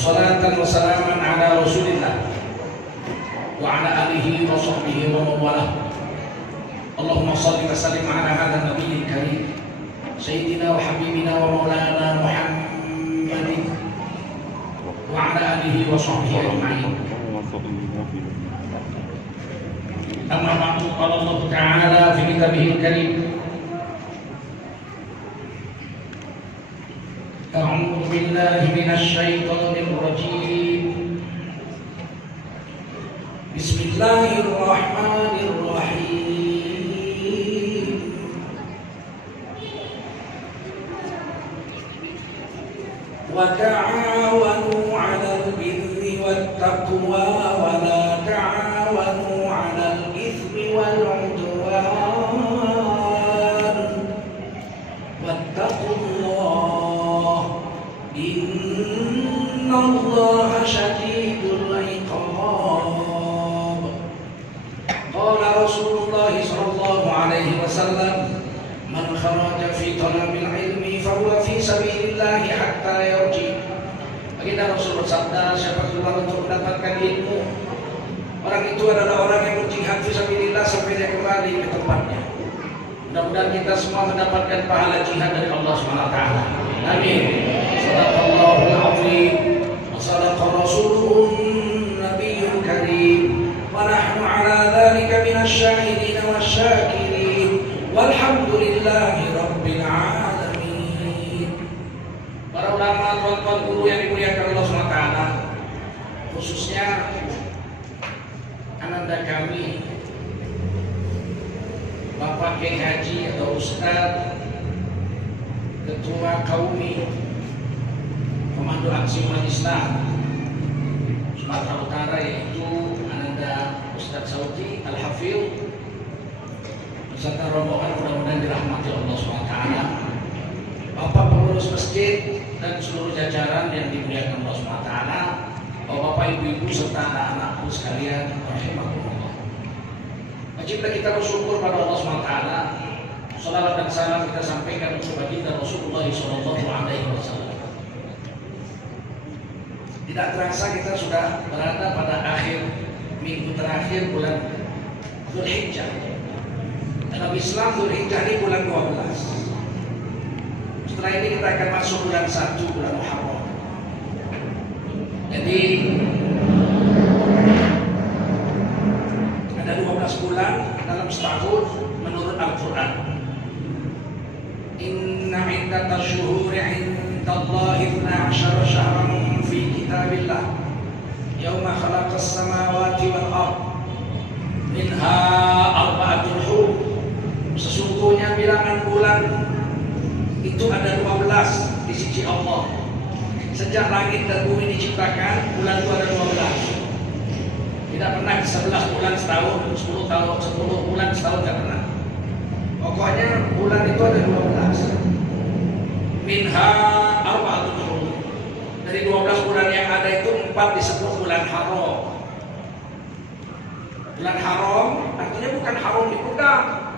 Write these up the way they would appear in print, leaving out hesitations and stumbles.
Wassalatan wassalaman ala Rasulillah wa ala alihi wa sahbihi wa mawalah. Allahumma salli wa sallim ala hadha nabiyil karim sayyidina wa habibina wa maulana Muhammadin wa ala alihi wa sahbihi ajma'in. Amma ba'du, qala Allah Ta'ala fi kitabihil karim A'udzu billahi minasy syaithanir rajim. Bismillahirrahmanirrahim. Wa ta'awanu 'alal birri wat taqwa wa la ta'awanu 'alal itsmi wal 'udwan. Wattaqullah innallaha syadidul iqab. Qala Rasulullah sallallahu alaihi wasallam, man kharaja fi talabil ilmi fahuwa fi sabilillah hatta yarji. Baginda Rasul bersabda, siapa keluar untuk mendapatkan ilmu, orang itu adalah orang yang berjihad fi sabilillah sampai dia kembali ke tempatnya. Mudah-mudahan kita semua mendapatkan pahala jihad dari Allah SWT. Amin. Sadaqallahul azim wa sadaqa rasulun nabiyyul karim wa nahnu ala dzalika minasy syahidin wasyakirin walhamdulillahi rabbil alamin. Para ulama, tuan-tuan guru yang dimuliakan Allah SWT, khususnya ananda kami Bapak Kiai Haji atau Ustadz Ketua Kaumi Komando Aksi Umat Islam Sumatera Utara, yaitu Ananda Ustadz Sauti Al-Hafidh beserta rombongan, mudah-mudahan dirahmati Allah SWT, Bapak pengurus masjid dan seluruh jajaran yang dimuliakan Allah SWT, Bapak ibu-ibu serta anak-anakku sekalian, rahimahullah. Wajib kita bersyukur pada Allah SWT. Salawat dan salam kita sampaikan untuk baginda Rasulullah SAW. Tidak terasa kita sudah berada pada akhir minggu terakhir bulan Dzulhijjah. Dalam Islam Dzulhijjah ini bulan 12. Setelah ini kita akan masuk bulan 1, bulan Muharram. Jadi ada 12 bulan dalam setahun menurut Al-Quran. Inna iddatash syuhuri 'indallahi 12 syahran fi kitabillah yauma khalaqas samawati wal ardh minha arba'atul hurum. Sesungguhnya bilangan bulan itu ada 12 di sisi Allah. Sejak langit dan bumi diciptakan, bulan itu ada 12. Tidak pernah 11 bulan setahun, 10 bulan setahun, tidak pernah. Pokoknya bulan itu ada 12. Minha arba'atul hurum. Dari 12 bulan yang ada itu 4 disebut bulan haram. Bulan haram artinya bukan haram dipegang.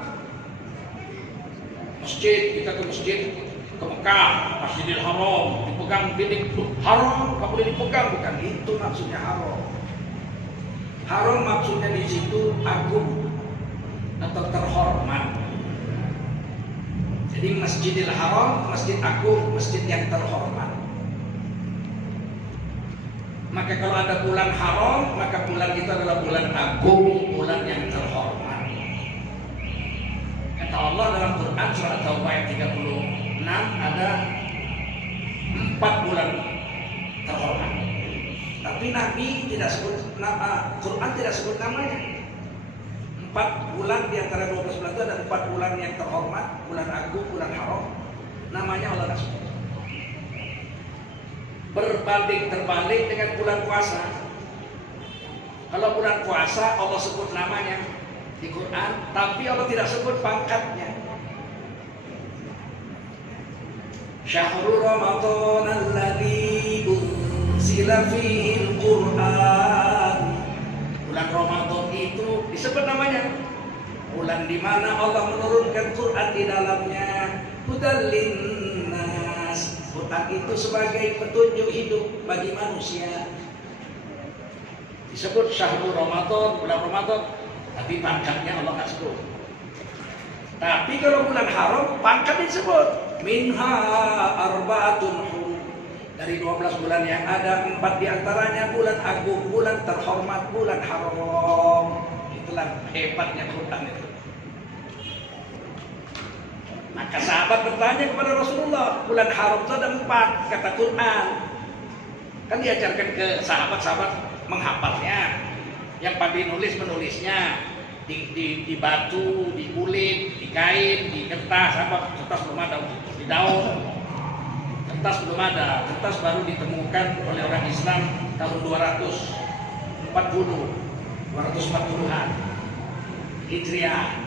Masjid, kita ke masjid, ke Mekah, Masjidil Haram, dipegang bidik haram, tak boleh dipegang, bukan itu maksudnya haram. Haram maksudnya di situ agung atau terhormat. Jadi Masjidil Haram, masjid agung, masjid yang terhormat. Maka kalau ada bulan haram, maka bulan itu adalah bulan agung, bulan yang terhormat. Kata Allah dalam Quran surah At-Taubah ayat 36, ada 4 bulan terhormat. Tapi Nabi tidak sebut nama, Quran tidak sebut namanya. 4 bulan di antara 12 bulan itu ada 4 bulan yang terhormat, bulan agung, bulan haram. Namanya Allah tidak sebut. Berbanding terbalik dengan bulan puasa. Kalau bulan puasa Allah sebut namanya di Quran, tapi Allah tidak sebut pangkatnya. Syahrul Ramadan alladzi unzila fihi al-Quran. Bulan Ramadan itu disebut namanya. Bulan di mana Allah menurunkan Quran di dalamnya. Hudal linnas, Quran itu sebagai petunjuk hidup bagi manusia. Disebut syahrul Ramadan, bulan Ramadan, tapi pangkatnya Allah nggak sebut. Tapi kalau bulan haram, pangkat disebut. Minha arba'atun hurum. Dari 12 bulan yang ada, 4 diantaranya bulan agung, bulan terhormat, bulan haram. Itulah hebatnya Quran itu. Maka sahabat bertanya kepada Rasulullah, bulan haram itu ada 4, kata Quran. Kan diajarkan ke sahabat-sahabat menghafalnya. Yang pandai nulis menulisnya di batu, di kulit, di kain, di kertas. Apa? Kertas belum ada, di daun. Kertas belum ada. Kertas baru ditemukan oleh orang Islam tahun 240-an Hijriah.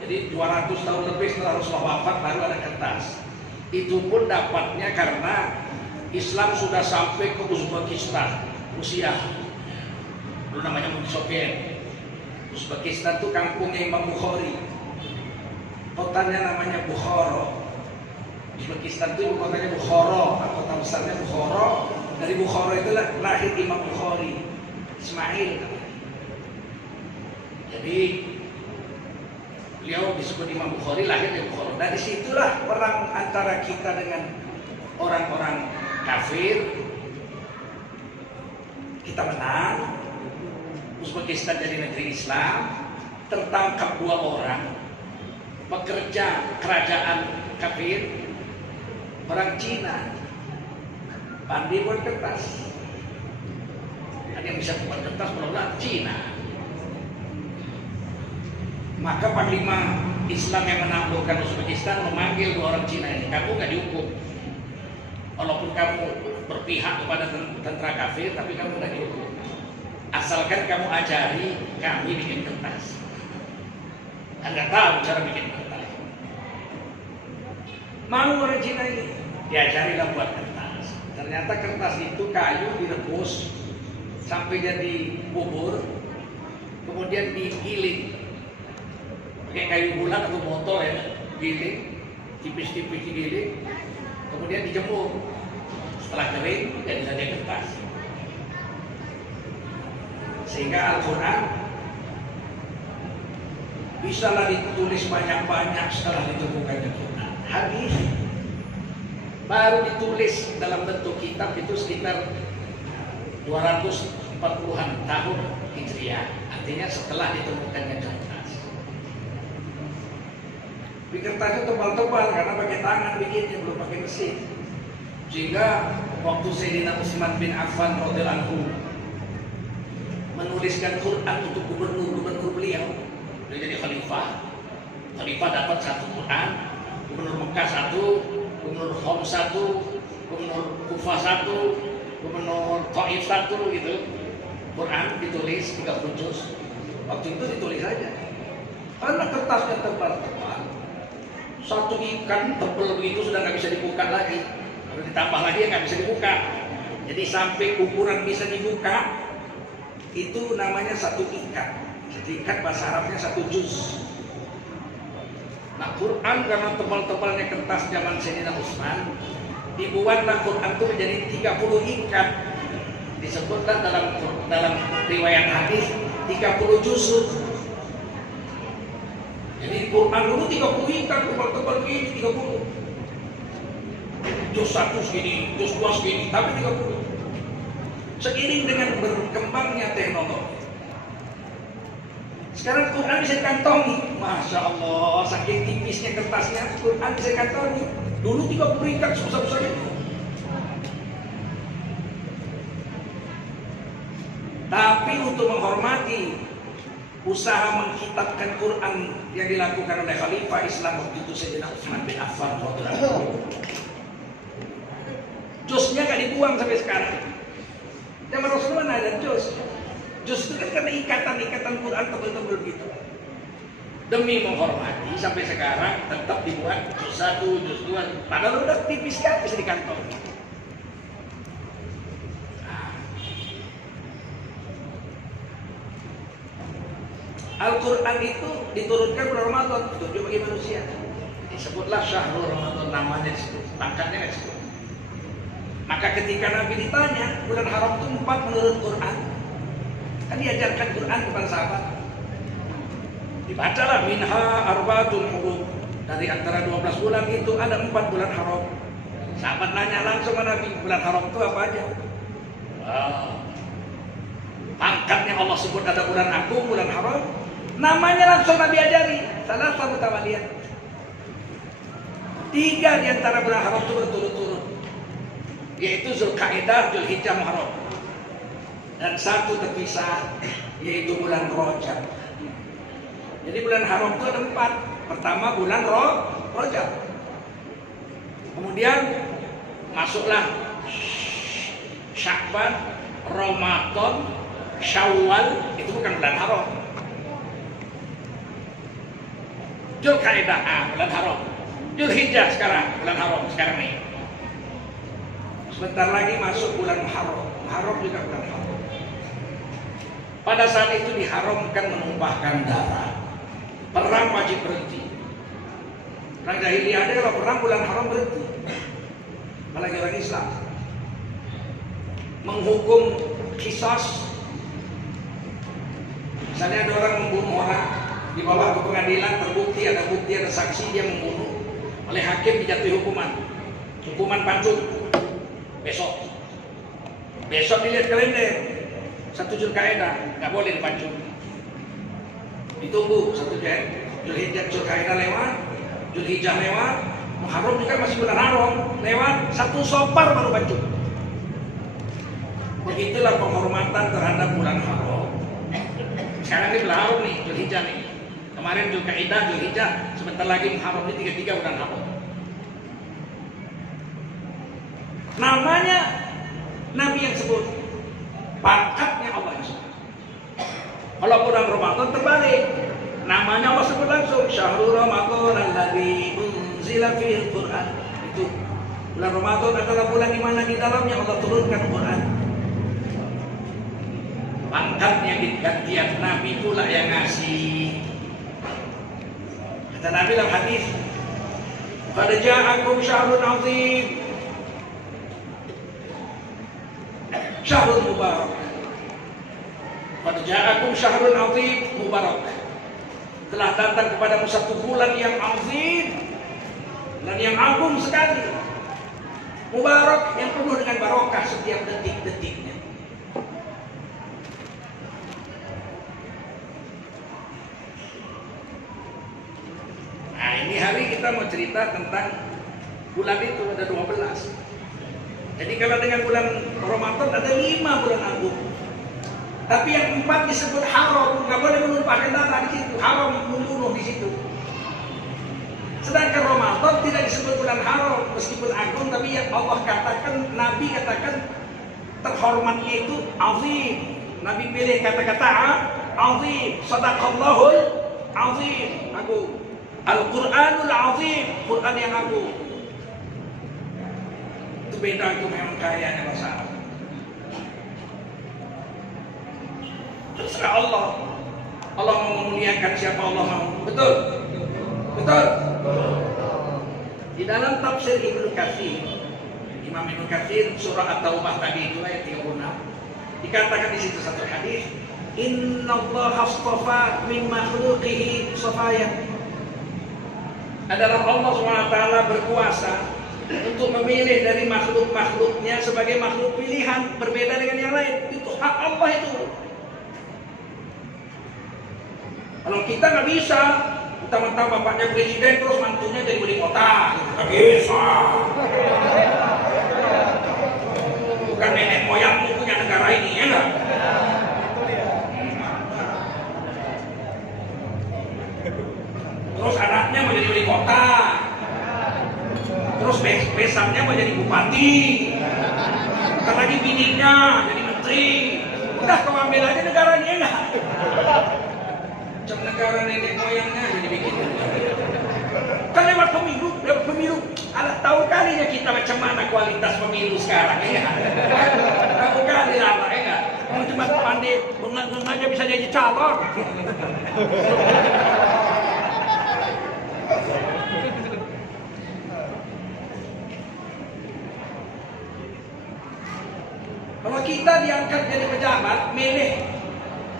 Jadi 200 tahun lebih setelah Rasulullah wafat baru ada kertas. Itu pun dapatnya karena Islam sudah sampai ke Uzbekistan, Rusia. Dulu namanya Uni Soviet. Uzbekistan itu kampungnya Imam Bukhari. Kotanya namanya Bukhara. Uzbekistan itu kotanya Bukhara, kota besarnya Bukhara. Dari Bukhara itu lahir Imam Bukhari, Ismail. Jadi beliau disebut Imam Bukhari, lahir di Bukhara. Dari situlah perang antara kita dengan orang-orang kafir. Kita menang. Uzbekistan jadi negeri Islam. Tertangkap 2 orang pekerja kerajaan kafir, orang Cina, pandai buat kertas. Ada yang bisa buat kertas melawan Cina. Maka panglima Islam yang menaklukkan Uzbekistan memanggil 2 orang Cina ini. Kamu nggak dihukum, walaupun kamu berpihak kepada tentara kafir, tapi kamu nggak dihukum. Asalkan kamu ajari kami bikin kertas. Anda tahu cara bikin kertas. Mau orang Cina ini diajarilah buat kertas. Ternyata kertas itu kayu direbus sampai jadi bubur, kemudian digiling pakai kayu bulat atau botol ya, giling tipis-tipis, digiling, kemudian dijemur. Setelah kering jadi saja kertas. Sehingga Al-Quran bisalah ditulis banyak-banyak setelah ditemukannya Quran. Hadis baru ditulis dalam bentuk kitab itu sekitar 240-an tahun Hijriah. Artinya setelah ditemukannya kertas. Kertasnya tebal-tebal karena pakai tangan bikinnya, belum pakai mesin. Sehingga waktu Sayyidina Utsman bin Affan radhiyallahu anhu menuliskan Quran untuk gubernur beliau, dia jadi khalifah. Khalifah dapat 1 Quran, gubernur Mekah 1, gubernur Hom 1, gubernur Kufah 1, gubernur Taif 1 gitu. Quran ditulis 30 juz. Waktu itu ditulis aja. Karena kertasnya tebal-tebal, 1 ikan tebal begitu sudah nggak bisa dibuka lagi. Kalau ditambah lagi nggak bisa dibuka. Jadi sampai ukuran bisa dibuka itu namanya 1 ikat. 1 ikat bahasa Arabnya 1 juz. Nah, Quran karena tebal-tebalnya kertas zaman Sayyidina Utsman, dibuatlah Quran itu menjadi 30 ikat. Disebutlah dalam riwayat hadis 30 juz. Jadi Quran dulu 30 ikat, tebal-tebal gini 30. Juz 1 segini, juz 2 segini, tapi 30. Seiring dengan berkembangnya teknologi, sekarang Quran bisa dikantongi. Masya Allah, saking tipisnya kertasnya, Quran bisa dikantongi. Dulu 30 ikat sebesar-besar itu. Tapi untuk menghormati usaha mengkitabkan Quran yang dilakukan oleh Khalifah Islam waktu itu Sayyidina Utsman bin Affan radhiyallahu anhu, juznya gak dibuang sampai sekarang. Zaman Rasulullah ada juz. Juz itu kan karena ikatan Quran tebal-tebal gitu. Demi menghormati sampai sekarang tetap dibuat juz 1, juz 2. Padahal udah tipis kan bisa dikantong. Al-Quran itu diturunkan bulan Ramadan, tujuh bagi manusia. Disebutlah syahrul Ramadan, namanya disebut, pangkatnya disebut. Maka ketika Nabi ditanya, bulan haram itu 4 menurut Quran. Kan diajarkan Quran kepada sahabat. Dibacalah minha arba'atun hurum. Dari antara 12 bulan itu ada 4 bulan haram. Sahabat nanya langsung ke Nabi, bulan haram itu apa aja? Pangkatnya Allah sebut ada bulan agung, bulan haram. Namanya langsung Nabi ajari. Salah satu tawaliyah. 3 di antara bulan haram itu berturut-turut, yaitu Zulkaidah, Zulhijjah, Muharram. Dan 1 terpisah, yaitu bulan Rajab. Jadi bulan haram itu ada 4. Pertama bulan Rajab. Kemudian masuklah Sya'ban, Ramadan, Syawal, itu bukan bulan haram. Zulkaidah, bulan haram. Zulhijjah sekarang, bulan haram sekarang nih. Sebentar lagi masuk bulan Muharram. Muharram juga bulan haram. Pada saat itu diharamkan menumpahkan darah. Perang wajib berhenti. Orang jahiliyah ada kalau perang bulan haram berhenti. Apalagi orang Islam. Menghukum qisas. Misalnya ada orang membunuh orang, dibawa ke pengadilan, terbukti, ada bukti, ada saksi dia membunuh. Oleh hakim dijatuhi hukuman pancung. Besok dilihat kalender 1 Zulkaidah, nggak boleh dipancung. Ditunggu 1 Zulhijjah, Zulkaidah lewat, Zulhijjah lewat, Muharram juga masih bulan haram lewat, 1 Safar baru pancung. Begitulah penghormatan terhadap bulan haram. Sekarang ini bulan haram nih, Zulhijjah nih. Kemarin Zulkaidah, Zulhijjah, sebentar lagi Muharram, ini 3 bulan haram. Namanya Nabi yang sebut, pangkatnya Allah yang sebut. Kalau bulan Ramadan terbalik, namanya Allah sebut langsung, Syahrul Ramadan alladzi unzila fihil Quran. Itu bulan Ramadan adalah bulan di mana di dalamnya Allah turunkan Quran. Pangkatnya gantian Nabi pula yang ngasih. Kata Nabi dalam hadis, qad ja'akum syahrun 'azim, syahrul mubarak. Qad ja'akum syahrun 'azim mubarak. Telah datang kepadamu 1 bulan yang azim, bulan yang agung sekali. Mubarak, yang penuh dengan barokah setiap detik-detiknya. Nah, ini hari kita mau cerita tentang bulan itu, ada 12. Jadi kalau dengan bulan Ramadan ada 5 bulan agung. Tapi yang 4 disebut haram, nggak boleh menumpahkan darah di situ, haram membunuh di situ. Sedangkan Ramadan tidak disebut bulan haram, meskipun agung, tapi yang Allah katakan, Nabi katakan terhormatnya itu azim. Nabi pilih kata-kata azim, sadaqallahul azim, agung. Al-Quranul azim, Quran yang agung. Itu beda, itu memang kayanya bahasa Arab. Terserah Allah. Allah mau memuliakan siapa Allah mau. Betul? Betul? Di dalam tafsir Ibnu Katsir, Imam Ibnu Katsir surah At-Taubah tadi itu ayat 36, dikatakan di situ satu hadis, Innallaha astafa min makhluqihi safaya. Adalah Allah SWT berkuasa untuk memilih dari makhluk-makhluknya sebagai makhluk pilihan, berbeda dengan yang lain. Itu hak Allah itu. Kalau kita nggak bisa, mentang-mentang bapaknya presiden terus mantunya jadi wali kota, nggak bisa. Bukan nenek moyangmu punya negara ini, ya nggak? Terus anaknya mau jadi wali kota, terus besannya mau jadi bupati, ntar lagi bininya jadi menteri. Udah kau ambil aja negaranya, enggak? Macam negara nenek moyangnya jadi bikin. Kan lewat pemilu. Alah, tahu kalinya kita macam mana kualitas pemilu sekarang, ya? Tahu kali lah, ya nggak? Mau cuma pandai bengak aja bisa jadi calon. Kalau kita diangkat jadi pejabat, milih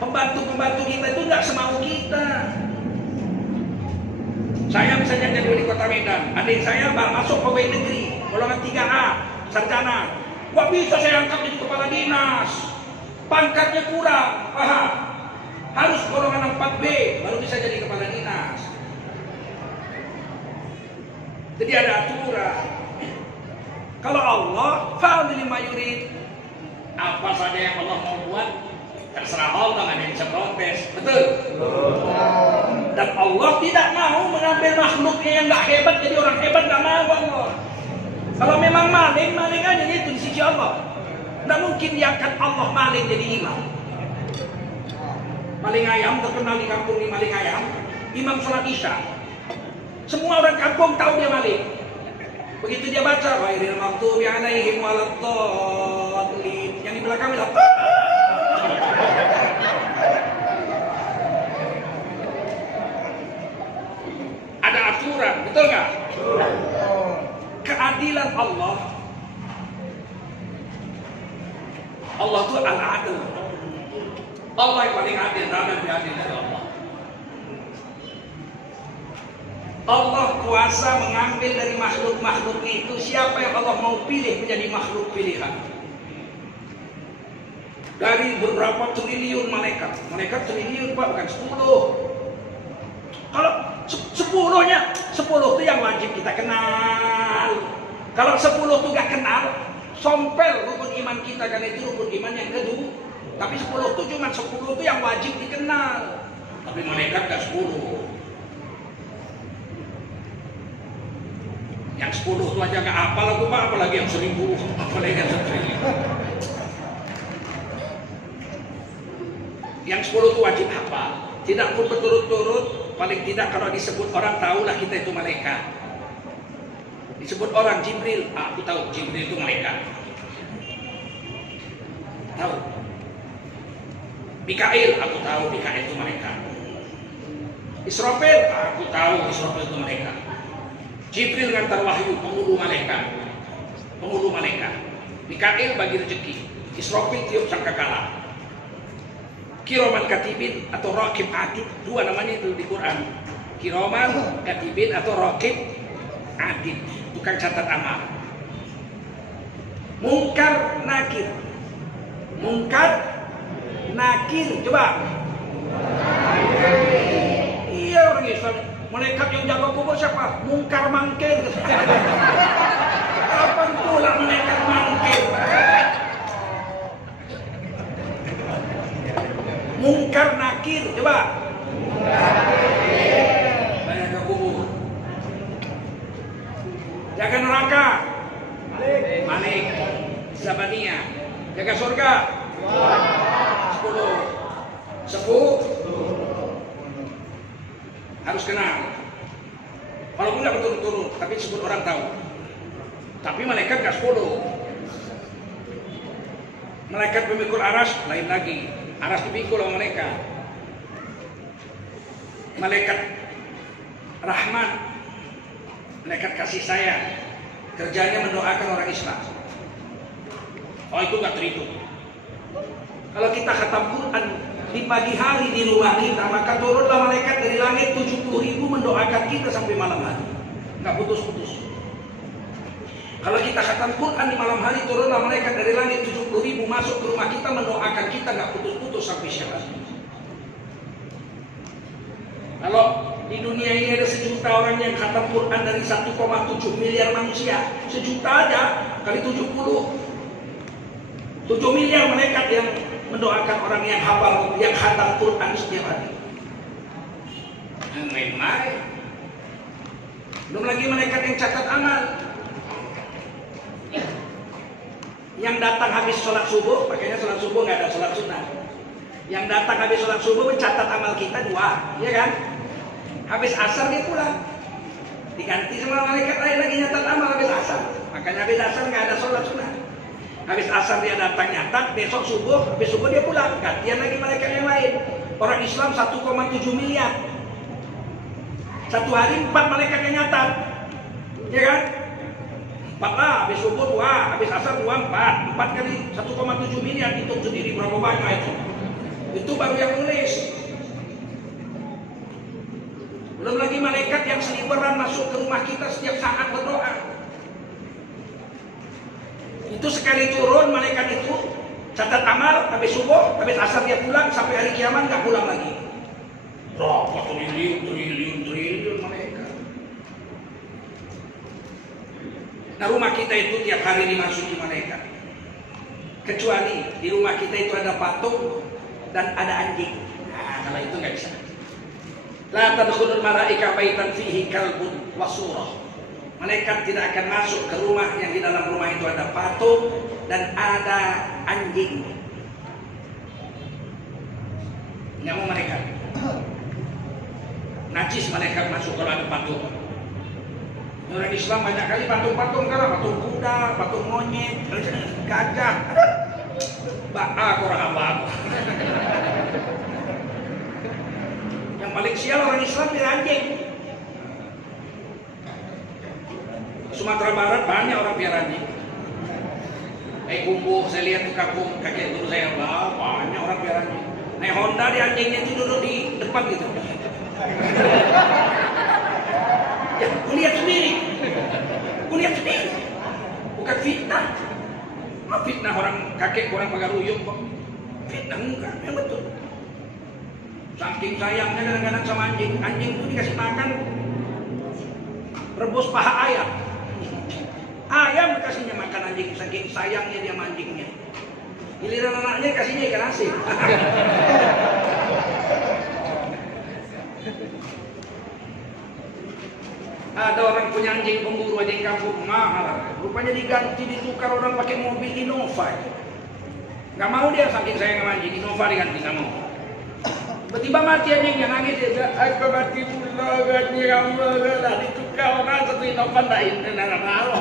pembantu-pembantu kita itu nggak semau kita. Saya misalnya jadi wali kota Medan, adik saya masuk pegawai negeri, golongan 3A, sarjana. Wah bisa saya angkat jadi kepala dinas, pangkatnya kurang, harus golongan 4B baru bisa jadi kepala dinas. Jadi ada aturan. Kalau Allah fa'al lima yurid, apa saja yang Allah mau buat, terserah Allah, nggak ada yang bisa protes, betul? Dan Allah tidak mau mengambil makhluknya yang nggak hebat jadi orang hebat, nggak mau Allah. Kalau memang maling aja itu di sisi Allah. Nggak mungkin diangkat Allah maling jadi imam. Maling ayam terkenal di kampung ini, maling ayam, imam sholat isya. Semua orang kampung tahu dia maling. Begitu dia baca ghairil maghdubi alaihim waladdallin, yang di belakang bilang ada aturan, betul nggak? Keadilan Allah itu al-adil. Allah yang paling adil, tidak ada lebih adil dari Allah. Allah kuasa mengambil dari makhluk-makhluknya itu siapa yang Allah mau pilih menjadi makhluk pilihan. Dari beberapa triliun malaikat triliun Pak, bukan 10. Kalau 10 itu yang wajib kita kenal. Kalau 10 itu gak kenal, sompel rukun iman kita, karena itu rukun iman yang kedua. Tapi 10 itu cuma 10 itu yang wajib dikenal. Tapi malaikat gak 10. Yang 10 itu aja gak hafal aku Pak, apalagi yang 1000, apalagi yang 1.000. Yang 10 itu wajib hafal. Tidak pun berturut-turut, paling tidak kalau disebut orang tahulah kita itu malaikat. Disebut orang Jibril, aku tahu Jibril itu malaikat. Tahu. Mikail, aku tahu Mikail itu malaikat. Israfil, aku tahu Israfil itu malaikat. Jibril ngantar wahyu, penghulu malaikat. Mikail bagi rezeki. Israfil tiup sangkakala. Kiraman katibin atau raqib atid, dua namanya itu di Quran. Kiraman katibin atau raqib atid, tukang catat amal. Mungkar nakir, coba. Iya orang Islam. Malaikat yang jaga kubur siapa? Mungkar mangkir. Kapan pula malaikat mangkir? Mungkar nakir, coba. Banyak ke kubur. Jaga neraka. Malik. Zabaniyah. Jaga surga. 10. Harus kenal. Walaupun nggak berturut-turut, tapi disebut orang tahu. Tapi malaikat nggak 10. Malaikat pemikul aras lain lagi. Aras dipikul oleh malaikat. Malaikat Rahman, malaikat kasih sayang, kerjanya mendoakan orang Islam. Oh itu nggak terhitung. Kalau kita khatam Quran di pagi hari di rumah kita, maka turunlah malaikat dari langit 70.000 mendoakan kita sampai malam hari, nggak putus-putus. Kalau kita khatam Quran di malam hari, turunlah malaikat dari langit 70.000 masuk ke rumah kita mendoakan kita nggak putus-putus sampai siang. Kalau di dunia ini ada 1 juta orang yang khatam Quran dari 1,7 miliar manusia, 1 juta aja kali 70, 7 miliar malaikat yang mendoakan orang yang hafal, yang khatam Quran setiap hari. Main-main. Belum lagi malaikat yang catat amal. Yang datang habis sholat subuh, makanya sholat subuh nggak ada sholat sunnah. Yang datang habis sholat subuh mencatat amal kita 2, ya kan? Habis asar dia pulang, diganti sama malaikat lain lagi nyatat amal habis asar. Makanya habis asar nggak ada sholat sunnah. Habis asar dia datang nyatat, besok subuh, habis subuh dia pulang, gantian lagi malaikat yang lain. Orang Islam 1,7 miliar. Satu hari 4 malaikat yang nyatat, ya kan? 4 lah, habis subuh 2, habis asar 2, 4 kali 1,7 miliar, hitung sendiri berapa banyak itu. Itu baru yang nulis. Belum lagi malaikat yang seliweran masuk ke rumah kita setiap saat berdoa. Itu sekali turun malaikat itu catat amal, habis subuh, habis asar dia pulang, sampai hari kiamat nggak pulang lagi. Berapa triliun malaikat. Nah, rumah kita itu tiap hari dimasuki malaikat. Kecuali di rumah kita itu ada patung dan ada anjing. Nah, kalau itu nggak bisa. La tadkhulul malaika baitan fihi kalbun wa surah. Malaikat tidak akan masuk ke rumah yang di dalam rumah itu ada patung dan ada anjing. Nggak mau malaikat. Najis malaikat masuk kalau ada patung. Orang Islam banyak kali patung-patung, kan patung kuda, patung monyet, gajah, orang abang. Yang paling sial orang Islam di anjing. Sumatera Barat banyak orang piara anjing. Kumbu, saya lihat di kampung kakek guru saya, banyak orang piara anjing. Naik Honda di anjingnya itu duduk di depan gitu. Ya, kulihat sendiri. Bukan fitnah. Fitnah orang kakek, orang Pagaruyung kok. Fitnah enggak, yang betul. Saking sayangnya kadang-kadang sama anjing. Anjing itu dikasih makan rebus paha ayam. Ayam dikasihnya makan anjing, saking sayangnya dia sama anjingnya. Giliran anaknya kasihnya ikan asin. Ada orang punya anjing pemburu, anjing kampung mahal. Rupanya diganti, ditukar orang pakai mobil Innova. Nggak mau dia, saking sayang sama anjing. Innova diganti, nggak mau. Tiba-tiba mati anjingnya, nangis dia. Aku mati pula, lah ditukar orang satu Innova, nggak naruh.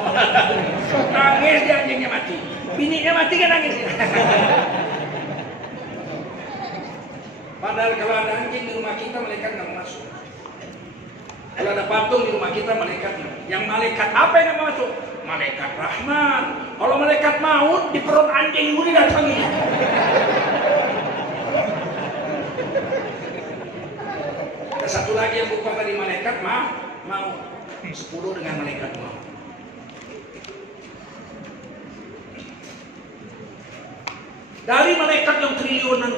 Nangis dia, anjingnya mati. Bininya mati kan nangis ya. Padahal kalau ada anjing di rumah kita, malaikat nggak mau masuk. Kalau ada patung di rumah kita, malaikat. Yang malaikat apa yang nggak masuk? Malaikat Rahman. Kalau malaikat maut di perut anjing itu didatangi. Ada satu lagi yang lupa tadi, malaikat maut. 10 dengan malaikat maut. Dari malaikat yang triliunan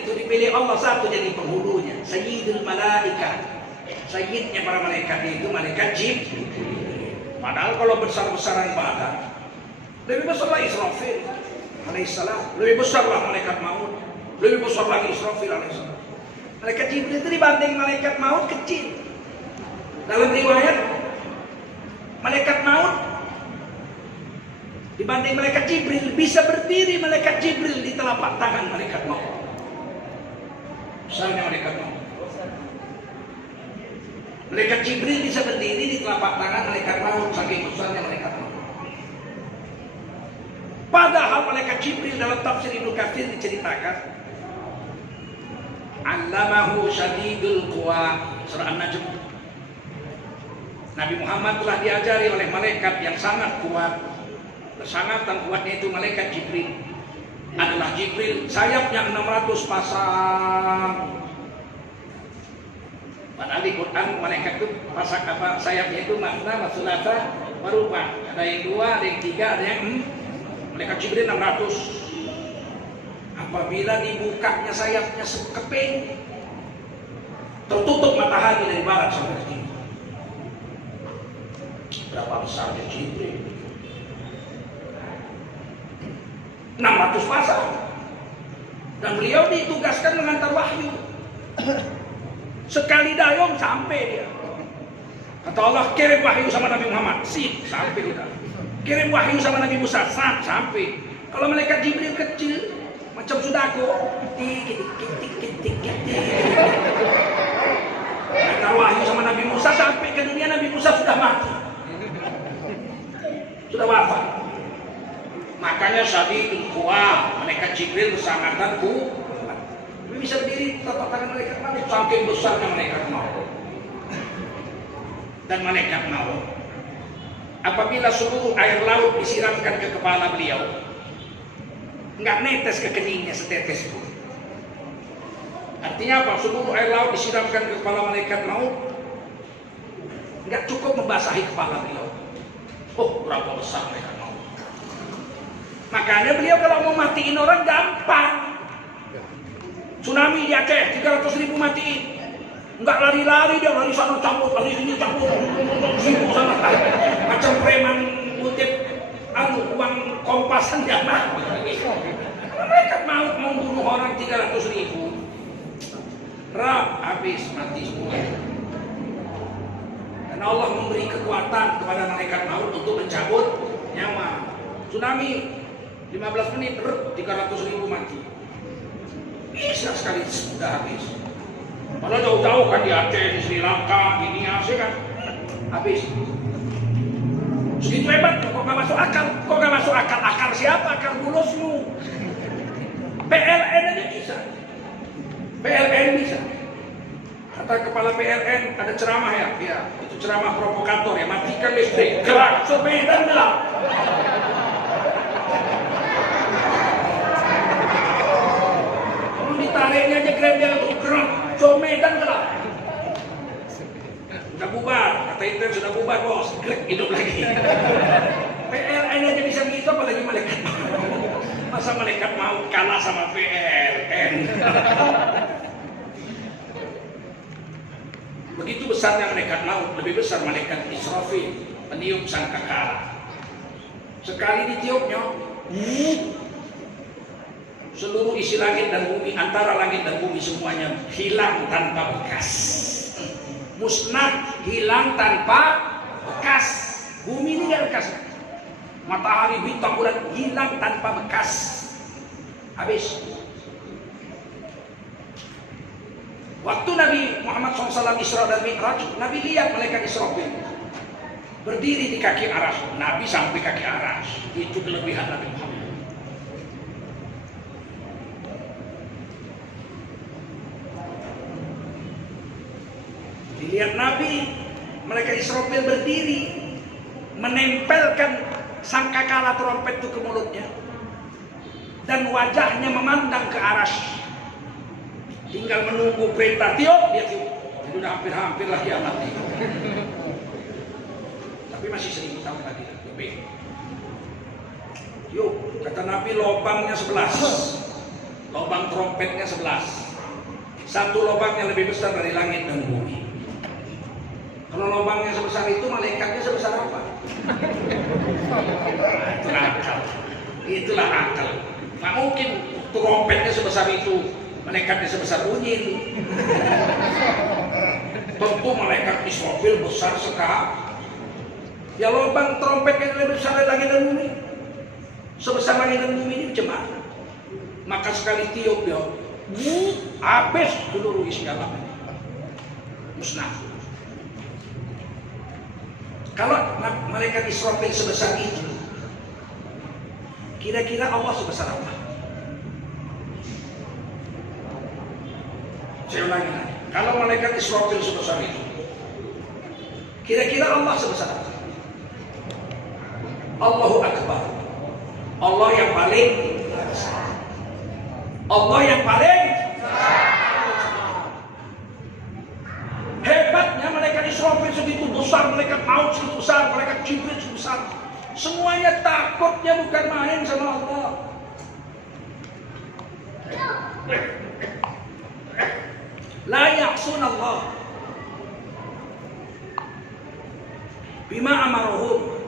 itu dipilih Allah satu jadi penghulunya, Sayyidul Malaikat. Sayyidnya para malaikat itu malaikat Jibril. Padahal kalau besar-besaran badan, lebih besarlah Israfil alaihissalam, lebih besarlah malaikat maut, lebih besar lagi Israfil alaihissalam. Malaikat Jibril itu dibanding malaikat maut kecil. Dalam riwayat, malaikat maut dibanding malaikat Jibril bisa berdiri malaikat Jibril di telapak tangan malaikat maut. Besarnya malaikat maut. Malaikat Jibril bisa berdiri di telapak tangan malaikat maut, saking besarnya malaikat maut. Padahal malaikat Jibril dalam tafsir Ibnu Katsir diceritakan, Allamahu syadidul quwa, surah An-Najm. Nabi Muhammad telah diajari oleh malaikat yang sangat kuat. Kesangatan kuatnya itu malaikat Jibril. Adalah Jibril, sayapnya 600 pasang. Padahal di Quran malaikat itu pasang apa sayapnya itu makna masulata merubah. Ada yang 2, ada yang 3, ada yang malaikat Jibril 600. Apabila dibukanya sayapnya sekeping, tertutup matahari dari barat sampai ke timur. Berapa besarnya Jibril? 600 pasang. Dan beliau ditugaskan mengantar wahyu. Sekali dayung sampai dia. Kata Allah, kirim wahyu sama Nabi Muhammad, sip, sampai udah. Kirim wahyu sama Nabi Musa, sampai. Kalau malaikat Jibril kecil, macam sudako, kata wahyu sama Nabi Musa sampai ke dunia, Nabi Musa sudah mati, sudah wafat. Makanya syadidul quwa, malaikat Jibril bersangatan kuat. Bisa berdiri telapak tangan malaikat maut, saking besarnya malaikat maut. Dan malaikat maut apabila seluruh air laut disiramkan ke kepala beliau, nggak netes ke keningnya setetes pun. Artinya apa? Seluruh air laut disiramkan ke kepala malaikat maut, nggak cukup membasahi kepala beliau. Oh, berapa besar malaikat maut. Makanya beliau kalau mau matiin orang gampang. Tsunami di Aceh 300.000 matiin. Nggak lari-lari, dia lari sana cabut, lari sini cabut, sibuk sana. Macam preman ngutip uang kompasan dia mah. Mereka mau bunuh orang 300.000. Rap habis mati semua. Dan Allah memberi kekuatan kepada malaikat maut untuk mencabut nyawa. Tsunami 15 menit 300.000 mati. Bisa sekali sudah habis. Padahal jauh-jauh kan di Aceh, di Sri Lanka, di Nias kan habis. Segitu hebat, kok gak masuk akal? Kok gak masuk akal? Akal siapa? Akal mulusmu. PLN aja bisa. PLN bisa. Kata kepala PLN ada ceramah ya, itu ceramah provokator ya, matikan listrik, gerak sepeda gelap. Ditariknya aja grendel untuk gerak, Medan gelap. Sudah bubar, kata Intel sudah bubar bos, grek hidup lagi. PLN aja bisa begitu, apalagi malaikat maut. Masa malaikat maut kalah sama PLN? Begitu besarnya malaikat maut, lebih besar malaikat Israfil, peniup sangkakala. Sekali ditiupnya, seluruh isi langit dan bumi, antara langit dan bumi semuanya hilang tanpa bekas. Musnah, hilang tanpa bekas. Bumi ini tidak bekas. Matahari, bintang, bulan hilang tanpa bekas. Habis. Waktu Nabi Muhammad SAW Isra dan Mi'raj, Nabi lihat malaikat Israfil berdiri di kaki aras. Nabi sampai kaki aras. Itu kelebihan Nabi Muhammad. Dilihat Nabi, malaikat Israfil berdiri menempelkan sangkakala trompet itu ke mulutnya dan wajahnya memandang ke aras. Tinggal menunggu perintah tiup, dia tiup. Jadi udah hampir-hampir lah kiamat nih. Tapi masih 1000 tahun lagi lebih. Yuk, kata Nabi lubangnya 11. Lubang trompetnya 11. Satu lubangnya lebih besar dari langit dan bumi. Kalau lubangnya sebesar itu, malaikatnya sebesar apa? Itulah akal. Itulah akal. Nggak mungkin trompetnya sebesar itu, malaikatnya sebesar unyil. Tentu malaikat Israfil besar sekali. Ya lubang trompetnya lebih besar dari langit dan bumi. Sebesar langit dan bumi ini macam. Maka sekali tiup dia, habis seluruh isi alam ini. Musnah. Kalau malaikat Israfil sebesar itu, kira-kira Allah sebesar apa? Saya ulangi lagi. Kalau malaikat Israfil sebesar itu, kira-kira Allah sebesar apa? Allahu Akbar. Allah yang paling besar. Allah yang paling hebatnya malaikat Israfil segitu besar, malaikat maut segitu besar, malaikat Jibril segitu besar. Semuanya takutnya bukan main sama Allah. La ya'sun Allah bima amaruhum.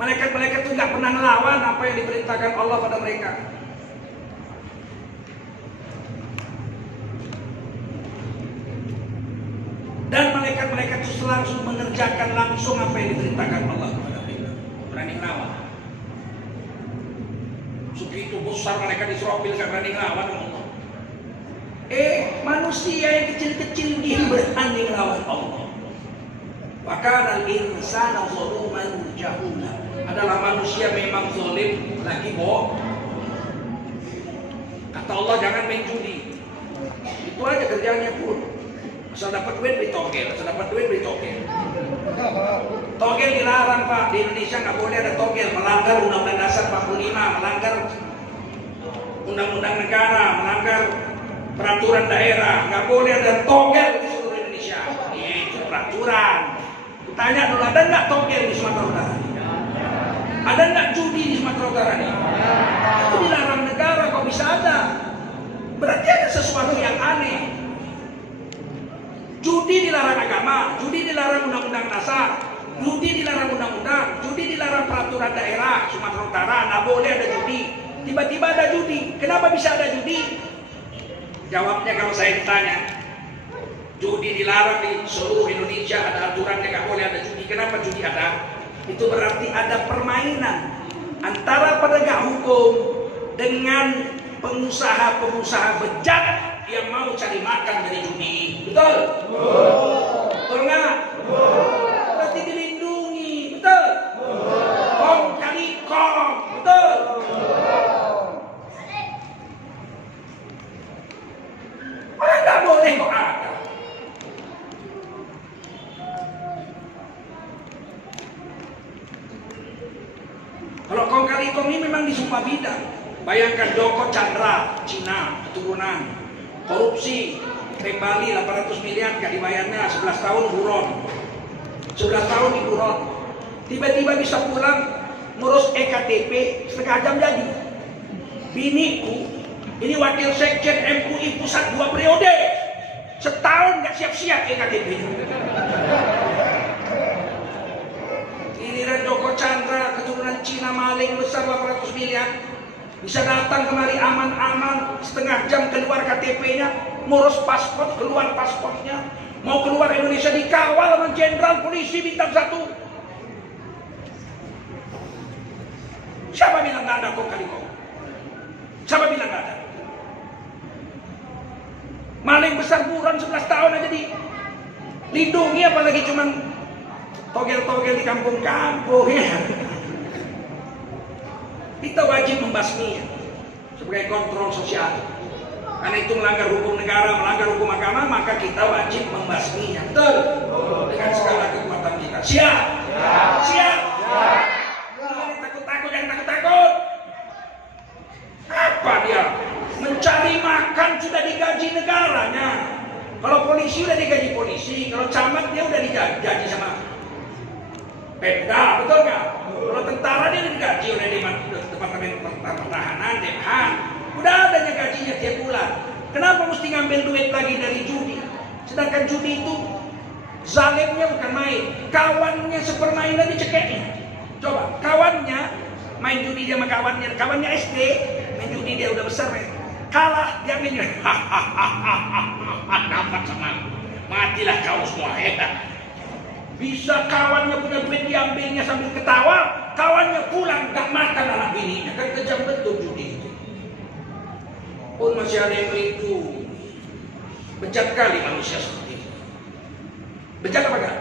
Malaikat-malaikat itu nggak pernah ngelawan apa yang diperintahkan Allah pada mereka. Dan malaikat-malaikat itu langsung mengerjakan langsung apa yang diperintahkan Allah kepada mereka. Berani ngelawan. Segitu besar malaikat Israfil nggak berani ngelawan Allah. Manusia yang kecil-kecil ini berani ngelawan Allah. Bahkan al-insana zaluman jahula. Adalah manusia memang zalim lagi bohong. Kata Allah jangan main judi. Itu aja kerjanya pun. Asal dapat duit beli togel, asal dapat duit beli togel. Togel dilarang Pak, di Indonesia nggak boleh ada togel, melanggar Undang-Undang Dasar 45, melanggar Undang-Undang Negara, melanggar peraturan daerah, nggak boleh ada togel di seluruh Indonesia. Itu peraturan. Tanya dulu, ada nggak togel di Sumatera Utara? Ada nggak judi di Sumatera Utara nih? Itu dilarang negara, kok bisa ada? Berarti ada sesuatu yang aneh. Judi dilarang agama, judi dilarang Undang-Undang Dasar, judi dilarang undang-undang, judi dilarang peraturan daerah Sumatera Utara, nggak boleh ada judi. Tiba-tiba ada judi. Kenapa bisa ada judi? Jawabnya kalau saya ditanya, judi dilarang di seluruh Indonesia, ada aturannya nggak boleh ada judi. Kenapa judi ada? Itu berarti ada permainan antara penegak hukum dengan pengusaha-pengusaha bejat yang mau cari makan dari judi. Betul? Betul nggak? Berarti dilindungi. Betul? Kong kali kong. Betul? Orang nggak boleh kok ada. Kalau kong kali kong ini memang di semua bidang. Bayangkan Joko Chandra, Cina, keturunan, korupsi, kembali 800 miliar gak dibayarnya, 11 tahun buron. 11 tahun di buron. Tiba-tiba bisa pulang ngurus EKTP setengah jam jadi. Biniku, ini wakil sekjen MUI pusat 2 periode. Setahun gak siap-siap EKTP-nya. Giliran Joko Chandra, keturunan Cina, maling besar 800 miliar. Bisa datang kemari aman-aman, setengah jam keluar KTP-nya, ngurus paspor, keluar paspornya. Mau keluar Indonesia dikawal sama jenderal polisi bintang 1. Siapa bilang nggak ada kong kali kong? Siapa bilang nggak ada? Maling besar buron 11 tahun aja dilindungi, apalagi cuman togel-togel di kampung-kampung ya. Kita wajib membasminya sebagai kontrol sosial. Karena itu melanggar hukum negara, melanggar hukum agama, maka kita wajib membasminya. Betul? Dengan segala kekuatan kita. Siap? Siap? Jangan takut-takut, jangan takut-takut. Apa dia? Mencari makan sudah digaji negaranya. Kalau polisi udah digaji polisi, kalau camat dia udah digaji sama Pemda, betul nggak? Kalau tentara dia digaji oleh Departemen Pertahanan, Demhan. Udah adanya gajinya tiap bulan. Kenapa mesti ngambil duit lagi dari judi? Sedangkan judi itu zalimnya bukan main. Kawannya sepermainan dicekeknya. Coba, kawannya main judi dia sama kawannya SD, main judi dia udah besar, kalah dia ambilnya. Dapat sama, matilah kau semua, hebat. Bisa kawannya punya duit diambilnya sambil ketawa, kawannya pulang gak makan anak bininya. Kan kejam betul judi itu. Pun masih ada yang melindungi. Bejat kali manusia seperti itu. Bejat apa enggak?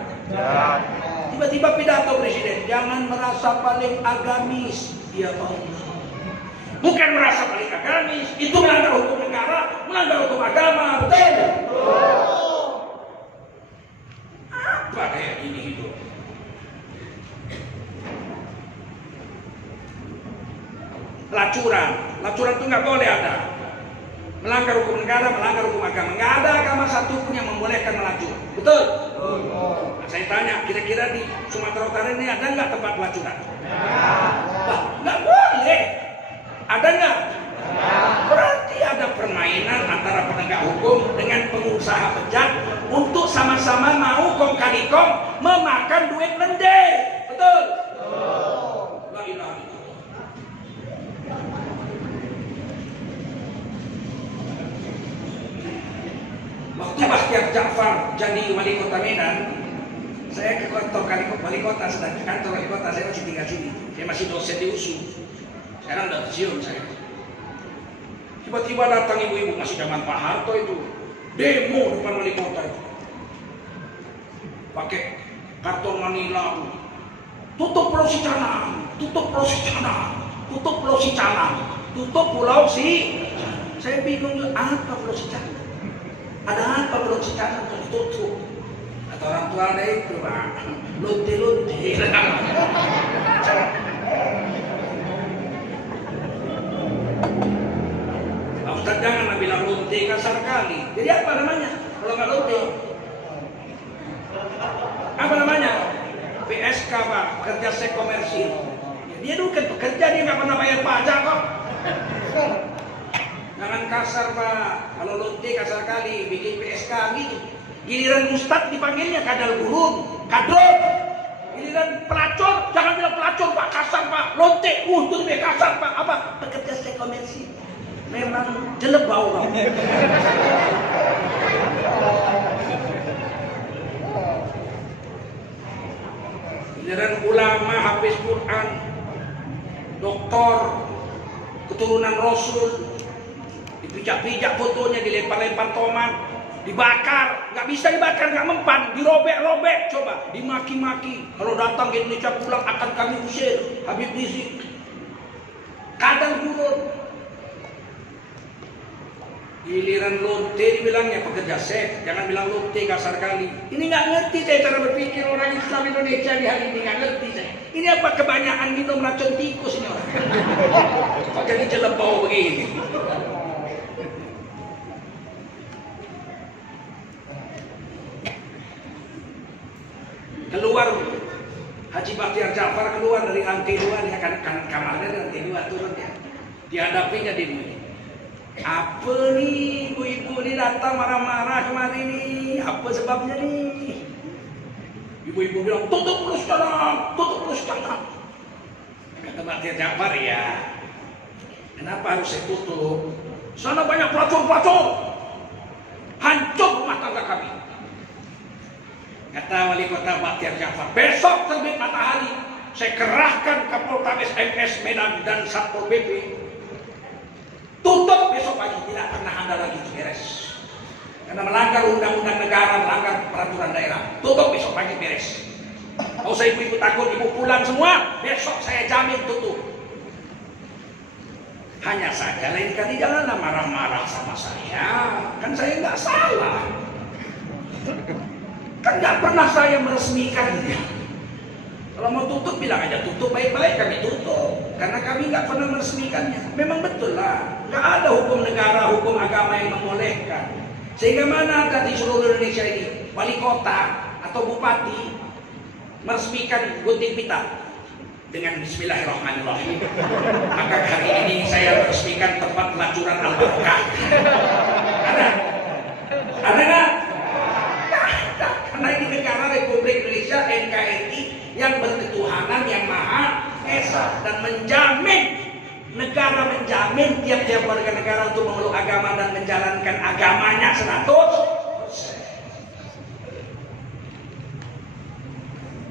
Tiba-tiba pidato presiden, jangan merasa paling agamis. Ya Allah. Bukan merasa paling agamis, itu melanggar hukum negara, melanggar hukum agama, betul? Apa kayak gini hidup? Lacuran itu nggak boleh ada. Melanggar hukum negara, melanggar hukum agama. Nggak ada agama satupun yang membolehkan melacur. Betul? Nah, saya tanya, kira-kira di Sumatera Utara ini ada nggak tempat pelacuran? Nggak boleh. Ada nggak? Berarti ada permainan antara penegak hukum dengan pengusaha bejat untuk sama-sama mau kong kali kong memakan duit lende. Betul? La ilaha illallah. Waktu Bastian Ja'far jadi wali kota Medan, saya ke kantor wali kota, sedang ke kantor wali kota, saya masih tinggal sini. Saya masih dosen di USU. Sekarang udah pensiun saya. Tiba-tiba datang ibu-ibu, masih zaman Pak Harto itu, demo depan wali kota itu. Pakai karton Manila, tutup Pulau Sicanang, tutup Pulau Sicanang, tutup Pulau Sicanang, tutup Pulau Si. Saya bingung, apa Pulau Sicanang? Ada apa Pulau Sicanang kalau ditutup? Kata orang tua ada itu, Pak. Lunti-lunti. Pak Ustaz jangan bilang lunti kasar kali. Jadi apa namanya? Kalau nggak lunti? Apa namanya? PSK, Pak, pekerja seks komersil. Dia dulu kan pekerja, dia nggak pernah bayar pajak kok. Jangan kasar, Pak. Kalau lonte kasar kali, bikin PSK gitu. Giliran ustadz dipanggilnya kadal gurun, kadrot. Giliran pelacur, jangan bilang pelacur, Pak, kasar, Pak. Lonte, itu lebih kasar, Pak. Apa? Pekerja seks komersil. Memang jelek bau, Pak. Giliran ulama, hafiz Quran, doktor, keturunan Rasul, dipijak-pijak fotonya, dilempar-lempar tomat, dibakar, nggak bisa dibakar, nggak mempan, dirobek-robek, coba, dimaki-maki. Kalau datang ke Indonesia pulang akan kami usir, Habib Rizik. Kadang gurun. Giliran lonte dibilangnya pekerja seks, jangan bilang lonte kasar kali. Ini nggak ngerti saya cara berpikir orang Islam Indonesia di hari ini, nggak ngerti saya. Ini apa kebanyakan minum racun tikus ini orang? Pakai dicelep bau begini. Keluar Haji Bakhtiar Ja'far keluar dari lantai 2, dia kan kamarnya dari lantai 2 turun ya. Dihadapinya di dunia. Apa nih ibu-ibu ini datang marah-marah kemari nih? Apa sebabnya nih? Ibu-ibu bilang tutup terus tanam, tutup terus tanam. Kata Bakhtiar Ja'far, ya kenapa harus saya tutup? Sana banyak pelacur-pelacur, hancur rumah tangga kami. Kata wali kota Bakhtiar Ja'far, besok terbit matahari saya kerahkan Kapolres MS Medan dan Satpol PP. Tutup besok pagi, tidak pernah ada lagi beres. Karena melanggar undang-undang negara, melanggar peraturan daerah. Tutup besok pagi beres. Kalau saya ibu-ibu takut, ibu pulang semua, besok saya jamin tutup. Hanya saja lain kali janganlah marah-marah sama saya. Kan saya nggak salah. Kan nggak pernah saya meresmikan dia. Kalau mau tutup bilang aja tutup baik-baik, kami tutup. Karena kami nggak pernah meresmikannya. Memang betul lah, nggak ada hukum negara, hukum agama yang membolehkan. Sehingga mana ada di seluruh Indonesia ini wali kota atau bupati meresmikan gunting pita dengan Bismillahirrahmanirrahim. Maka hari ini saya meresmikan tempat pelacuran Al-Barokah. Ada? Ada nggak? Karena ini negara Republik Indonesia NKRI yang berketuhanan yang maha esa dan menjamin, negara menjamin tiap-tiap warga negara untuk memeluk agama dan menjalankan agamanya 100%.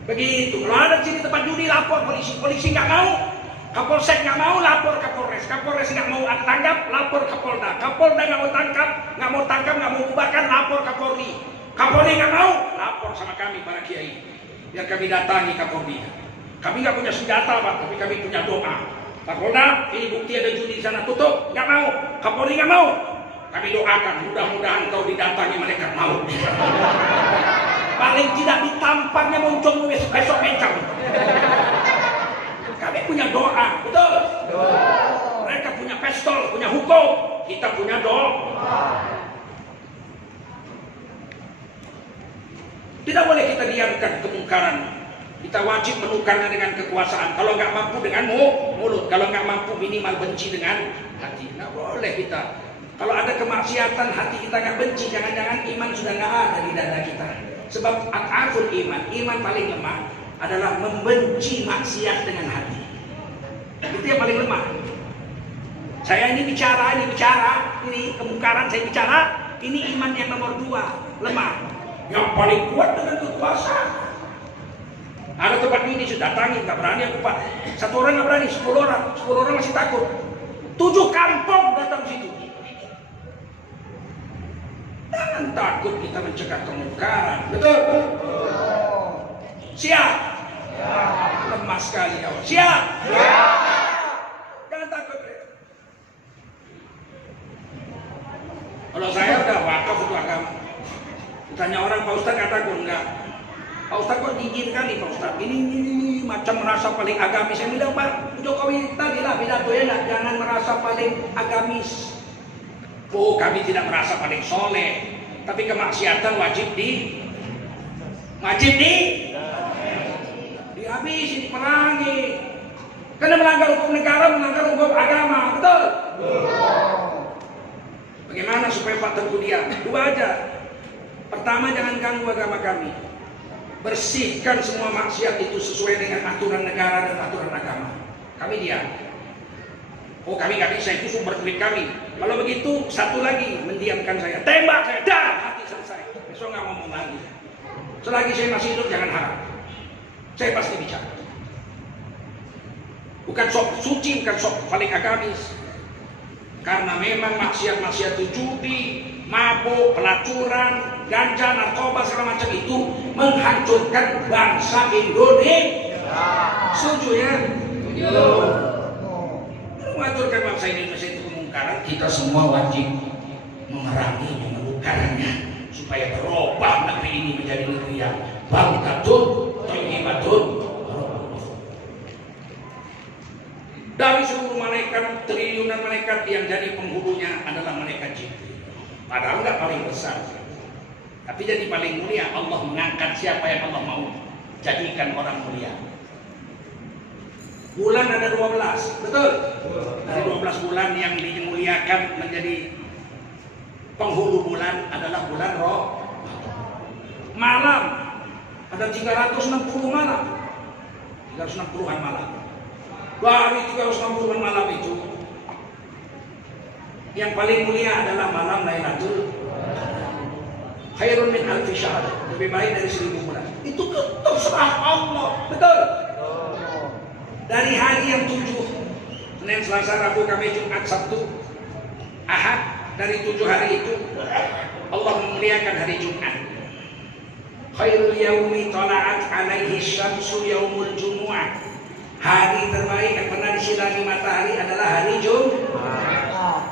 Begitu. Kalau ada sini tempat judi lapor polisi, polisi nggak mau, Kapolsek nggak mau, lapor Kapolres, Kapolres nggak mau tangkap, lapor Kapolda, Kapolda nggak mau tangkap, nggak mau bubarkan, lapor Kapolri, Kapolri nggak mau, lapor sama kami para kiai. Biar kami datangi Kapolri. Kami nggak punya senjata, Pak, tapi kami punya doa. Kapolda, ini bukti ada judi di sana, tutup. Nggak mau. Kapolri nggak mau. Kami doakan, mudah-mudahan kau didatangi malaikat maut. Paling tidak ditampaknya muncul besok mencang. Kami punya doa, betul? Mereka punya pistol, punya hukum. Kita punya doa. Tidak boleh kita diamkan kemungkaran. Kita wajib menukarnya dengan kekuasaan. Kalau nggak mampu dengan mulut, kalau nggak mampu minimal benci dengan hati. Nggak boleh kita. Kalau ada kemaksiatan hati kita nggak benci, jangan-jangan iman sudah nggak ada di dada kita. Sebab akaful iman paling lemah adalah membenci maksiat dengan hati. Itu yang paling lemah. Saya ini bicara, ini kemungkaran saya bicara, ini iman yang nomor 2, lemah. Yang paling kuat dengan kekuasaan. Ada tempat ini sudah datangi, nggak berani aku Pak. 1 orang nggak berani, 10 orang masih takut. 7 kampung datang situ. Jangan takut kita mencegah kemungkaran, betul? Siap? Lemah sekali kau. Siap? Jangan takut. Kalau saya udah wakaf untuk agama. Tanya orang, Pak Ustaz, kataku enggak. Pak Ustadz kok dingin kali Pak Ustadz, ini macam merasa paling agamis. Saya bilang Pak Jokowi tadi lah pidato ya, jangan merasa paling agamis. Oh kami tidak merasa paling soleh, tapi kemaksiatan wajib dihabisi, diperangi. Karena melanggar hukum negara, melanggar hukum agama, betul? Bagaimana supaya Pak Teguh diam? Dua aja. Pertama, jangan ganggu agama kami. Bersihkan semua maksiat itu sesuai dengan aturan negara dan aturan agama. Kami diam. Oh kami nggak bisa, itu sumber duit kami. Kalau begitu satu lagi mendiamkan saya, tembak saya, dah mati selesai. Besok nggak ngomong lagi. Selagi saya masih hidup jangan harap. Saya pasti bicara. Bukan sok suci, bukan sok paling agamis. Karena memang maksiat-maksiat itu judi, mabuk, pelacuran, ganja, narkoba segala macam itu menghancurkan bangsa Indonesia. Setuju ya? Menghancurkan bangsa Indonesia itu kemungkaran, kita semua wajib memeranginya, melukarannya supaya berubah negeri ini menjadi negeri yang baldatun, thayyibatun. Dari seluruh malaikat, triliunan malaikat yang jadi penghulunya adalah malaikat Jibril. Padahal nggak paling besar, tapi jadi paling mulia. Allah mengangkat siapa yang Allah mau jadikan orang mulia. Bulan ada 12, betul? Dari 12 bulan yang dimuliakan menjadi penghulu bulan adalah bulan Roh. Malam ada 360 malam, 360-an malam. Dari 360 malam itu yang paling mulia adalah malam Lailatul Khairun min alfi syahr, lebih baik dari 1000 bulan. Itu terserah Allah, betul? Dari hari yang 7, Senin, Selasa, Rabu, Kamis, Jumat, Sabtu, Ahad, dari 7 hari itu Allah memuliakan hari Jumat. Khairul yaumi tala'at alaihi syamsu yaumul jumu'ah. Hari terbaik yang pernah disinari matahari adalah hari Jumat.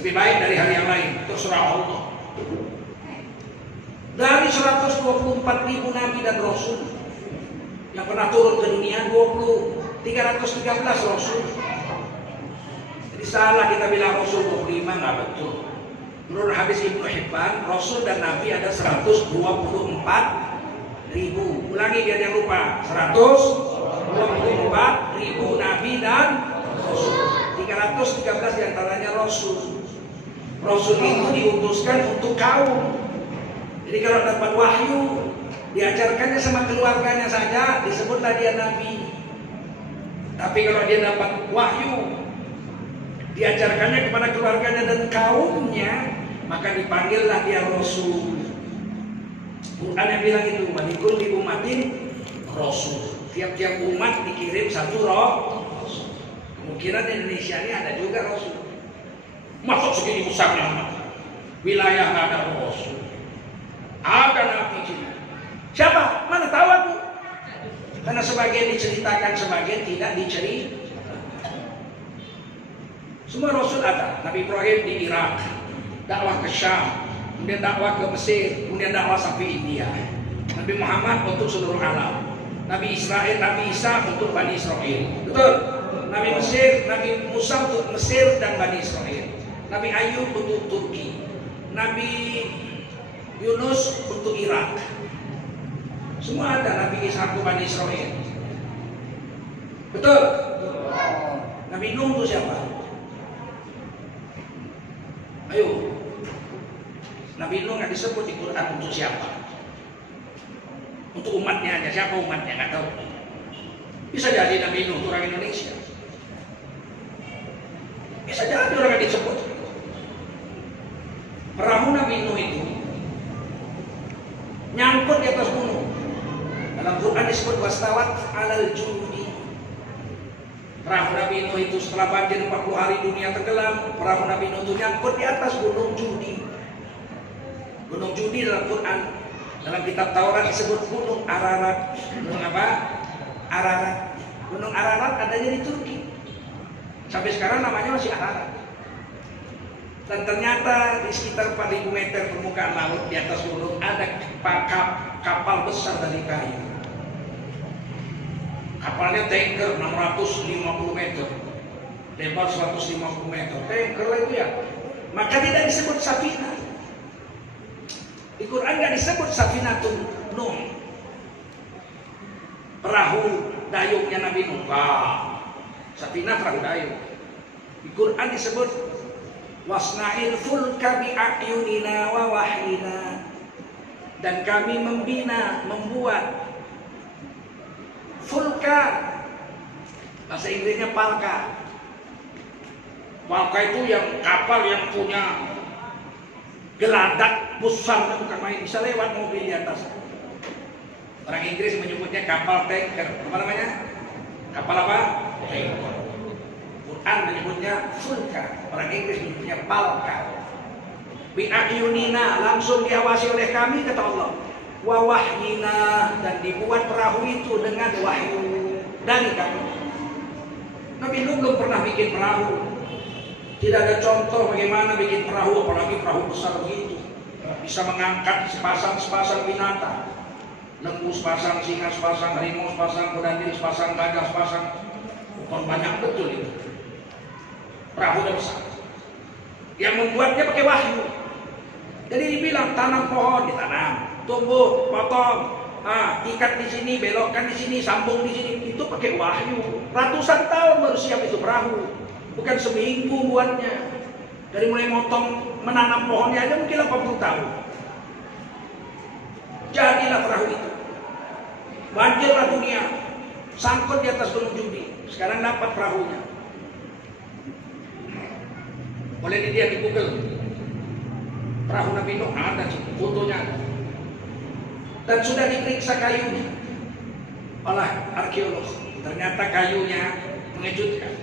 Lebih baik dari hari yang lain, terserah Allah. Dari 124.000 nabi dan rasul yang pernah turun ke dunia, 313 rasul. Jadi salah kita bilang rasul 25, nggak betul. Menurut hadis Ibnu Hibban, rasul dan nabi ada 124.000. Ulangi biar jangan lupa, 124.000 nabi dan rasul. 313 diantaranya rasul. Rasul itu diutuskan untuk kaum. Jadi kalau dapat wahyu, diajarkannya sama keluarganya saja, disebutlah dia nabi. Tapi kalau dia dapat wahyu, diajarkannya kepada keluarganya dan kaumnya, maka dipanggillah dia rasul. Quran yang bilang itu, malikul di umatin rasul. Tiap-tiap umat dikirim satu rasul. Kemungkinan di Indonesia ini ada juga rasul. Masuk segini besarnya amat. Wilayah nggak ada rasul. Ada nabi juga. Siapa? Mana tahu aku? Karena sebagian diceritakan, sebagian tidak diceritakan. Semua rasul ada. Nabi Ibrahim di Irak, dakwah ke Syam, kemudian dakwah ke Mesir, kemudian dakwah sampai India. Nabi Muhammad untuk seluruh alam. Nabi Israel, Nabi Isa untuk Bani Israel. Betul? Nabi Mesir, Nabi Musa untuk Mesir dan Bani Israel. Nabi Ayub untuk Turki. Nabi Yunus untuk Irak. Semua ada. Nabi Ishak untuk Bani Israel. Betul? Nabi Nuh untuk siapa? Ayo. Nabi Nuh nggak disebut di Quran untuk siapa? Untuk umatnya aja. Siapa umatnya? Nggak tahu. Bisa jadi Nabi Nuh orang Indonesia. Bisa jadi orang yang disebut. Perahu Nabi Nuh itu nyangkut di atas gunung. Dalam Quran disebut wastawat alal judi. Perahu Nabi Nuh itu setelah banjir 40 hari dunia tenggelam, perahu Nabi Nuh itu nyangkut di atas gunung Judi. Gunung Judi dalam Quran, dalam kitab Taurat disebut gunung Ararat. Gunung apa? Ararat. Gunung Ararat adanya di Turki. Sampai sekarang namanya masih Ararat. Dan ternyata di sekitar 4.000 meter permukaan laut di atas gunung ada kapal besar dari kayu. Kapalnya tanker 650 meter, lebar 150 meter. Tanker itu ya. Maka tidak disebut safina. Di Quran nggak disebut safinatun Nuh, perahu dayungnya Nabi Nuh. Safinah perahu dayung. Di Quran disebut wasna'il fulka bi'ayunina wa wahyina, dan kami membuat fulka, bahasa Inggrisnya palka. Palka itu yang kapal yang punya geladak besar, bukan main, bisa lewat mobil di atas. Orang Inggris menyebutnya kapal tanker. Apa namanya? Kapal apa? Tanker. Quran menyebutnya fulka, orang Inggris menyebutnya palka. Bi'ayunina, langsung diawasi oleh kami, kata Allah. Wa wahyina, dan dibuat perahu itu dengan wahyu dari kami. Nabi Nuh belum pernah bikin perahu. Tidak ada contoh bagaimana bikin perahu, apalagi perahu besar begitu. Bisa mengangkat sepasang binatang. Lembu sepasang, singa sepasang, harimau sepasang, kuda sepasang, gajah sepasang. Bukan banyak betul itu. Perahu besar. Yang membuatnya pakai wahyu. Jadi dibilang tanam pohon, ditanam, tumbuh, potong, ikat di sini, belokkan di sini, sambung di sini, itu pakai wahyu. Ratusan tahun baru siap itu perahu, bukan seminggu buatnya. Dari mulai motong, menanam pohonnya aja mungkin 80 tahun. Jadilah perahu itu. Banjirlah dunia, sangkut di atas gunung Judi. Sekarang dapat perahunya. Boleh dilihat di Google. Perahu Nabi Nuh ada sih, fotonya ada. Dan sudah diperiksa kayunya oleh arkeolog. Ternyata kayunya mengejutkan.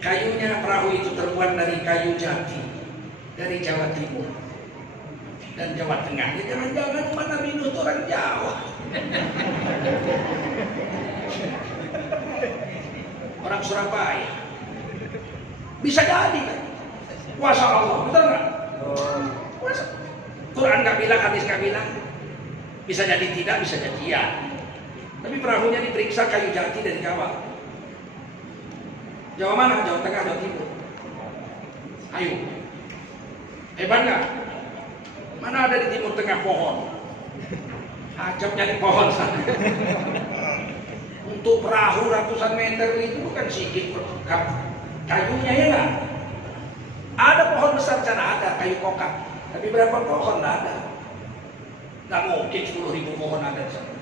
Kayunya perahu itu terbuat dari kayu jati dari Jawa Timur dan Jawa Tengah. Ya, jangan-jangan Nabi Nuh itu orang Jawa. Orang Surabaya. Bisa jadi kan? Kuasa Allah, betul nggak? Kuasa. Quran nggak bilang, hadis nggak bilang. Bisa jadi tidak, bisa jadi ya. Tapi perahunya diperiksa kayu jati dari Jawa. Jawa mana? Jawa Tengah, Jawa Timur. Ayo, hebat nggak? Mana ada di Timur Tengah pohon? Ajab nyari pohon sana. Untuk perahu ratusan meter itu bukan sedikit kayunya, ya nggak? Ada pohon besar sana, ada kayu kokak. Tapi berapa pohon? Nggak ada. Nggak mungkin 10.000 pohon ada di sana.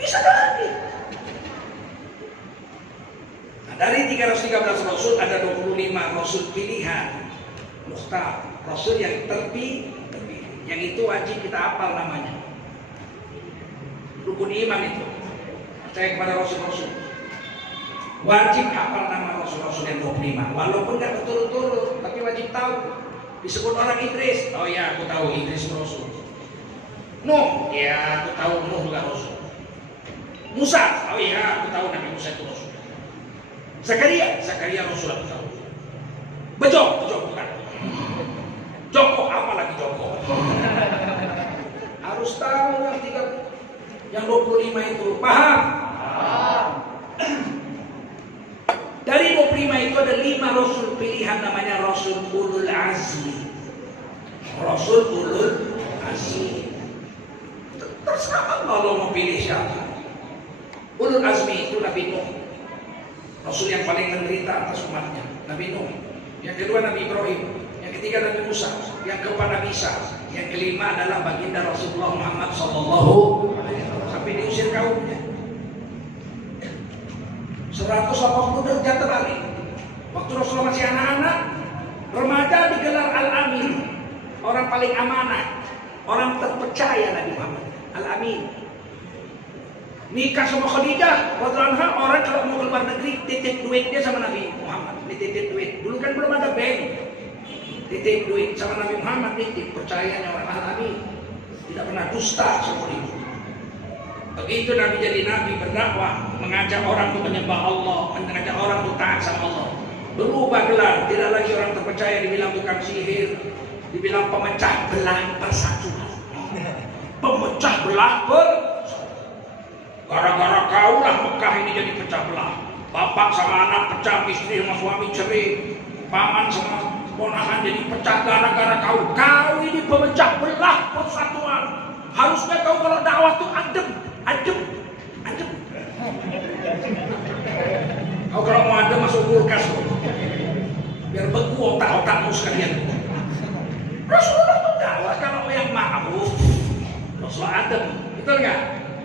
Bisa jadi. Nah, dari 313 Rasul ada 25 Rasul pilihan. Mukhtar, Rasul yang terpilih. Yang itu wajib kita hafal namanya. Rukun iman itu. Percaya kepada Rasul-Rasul. Wajib hafal nama Rasul-Rasul yang 25. Walaupun nggak betul-betul, tapi wajib tahu. Disebut orang Idris. Oh ya, aku tahu Idris Rasul. Nuh, ya aku tahu Nuh juga Rasul. Musa, oh iya aku tahu Nabi Musa itu Rasul. Zakaria Rasul aku tahu. Bejo bukan. Joko, apa lagi Joko? Harus tahu yang 25 itu, paham? Dari 25 itu ada 5 Rasul pilihan, namanya Rasul Ulul Azmi. Rasul Ulul Azmi. Terserah Allah mau pilih siapa. Ulul Azmi itu Nabi Nuh, Rasul yang paling menderita atas umatnya, Nabi Nuh. Yang kedua Nabi Ibrahim, yang ketiga Nabi Musa, yang keempat Nabi Isa, yang kelima adalah baginda Rasulullah Muhammad Sallallahu Alaihi Wasallam sampai diusir kaumnya. 180 derajat terbalik. Waktu Rasulullah masih anak-anak, remaja digelar Al-Amin, orang paling amanah, orang terpercaya Nabi Muhammad, Al-Amin. Nikah sama Khadijah radhiyallahu anha, orang kalau mau keluar negeri titip duitnya sama Nabi Muhammad, dititip duit. Dulu kan belum ada bank. Titip duit sama Nabi Muhammad, titip percayanya orang Al-Amin. Tidak pernah dusta seperti itu. Begitu Nabi jadi Nabi berdakwah, mengajak orang untuk menyembah Allah, mengajak orang untuk taat sama Allah. Berubah gelar, tidak lagi orang terpercaya dibilang tukang sihir, dibilang pemecah belah persatuan. Pemecah belah gara-gara kaulah Mekah ini jadi pecah belah. Bapak sama anak pecah, istri sama suami cerai, paman sama ponakan jadi pecah gara-gara kau ini pemecah belah persatuan. Harusnya kau kalau dakwah tuh adem. Kau kalau mau adem masuk kulkas kau. Biar beku otak-otakmu sekalian. Rasulullah tuh dakwah kalau yang ma'ruf Rasulullah adem, betul nggak?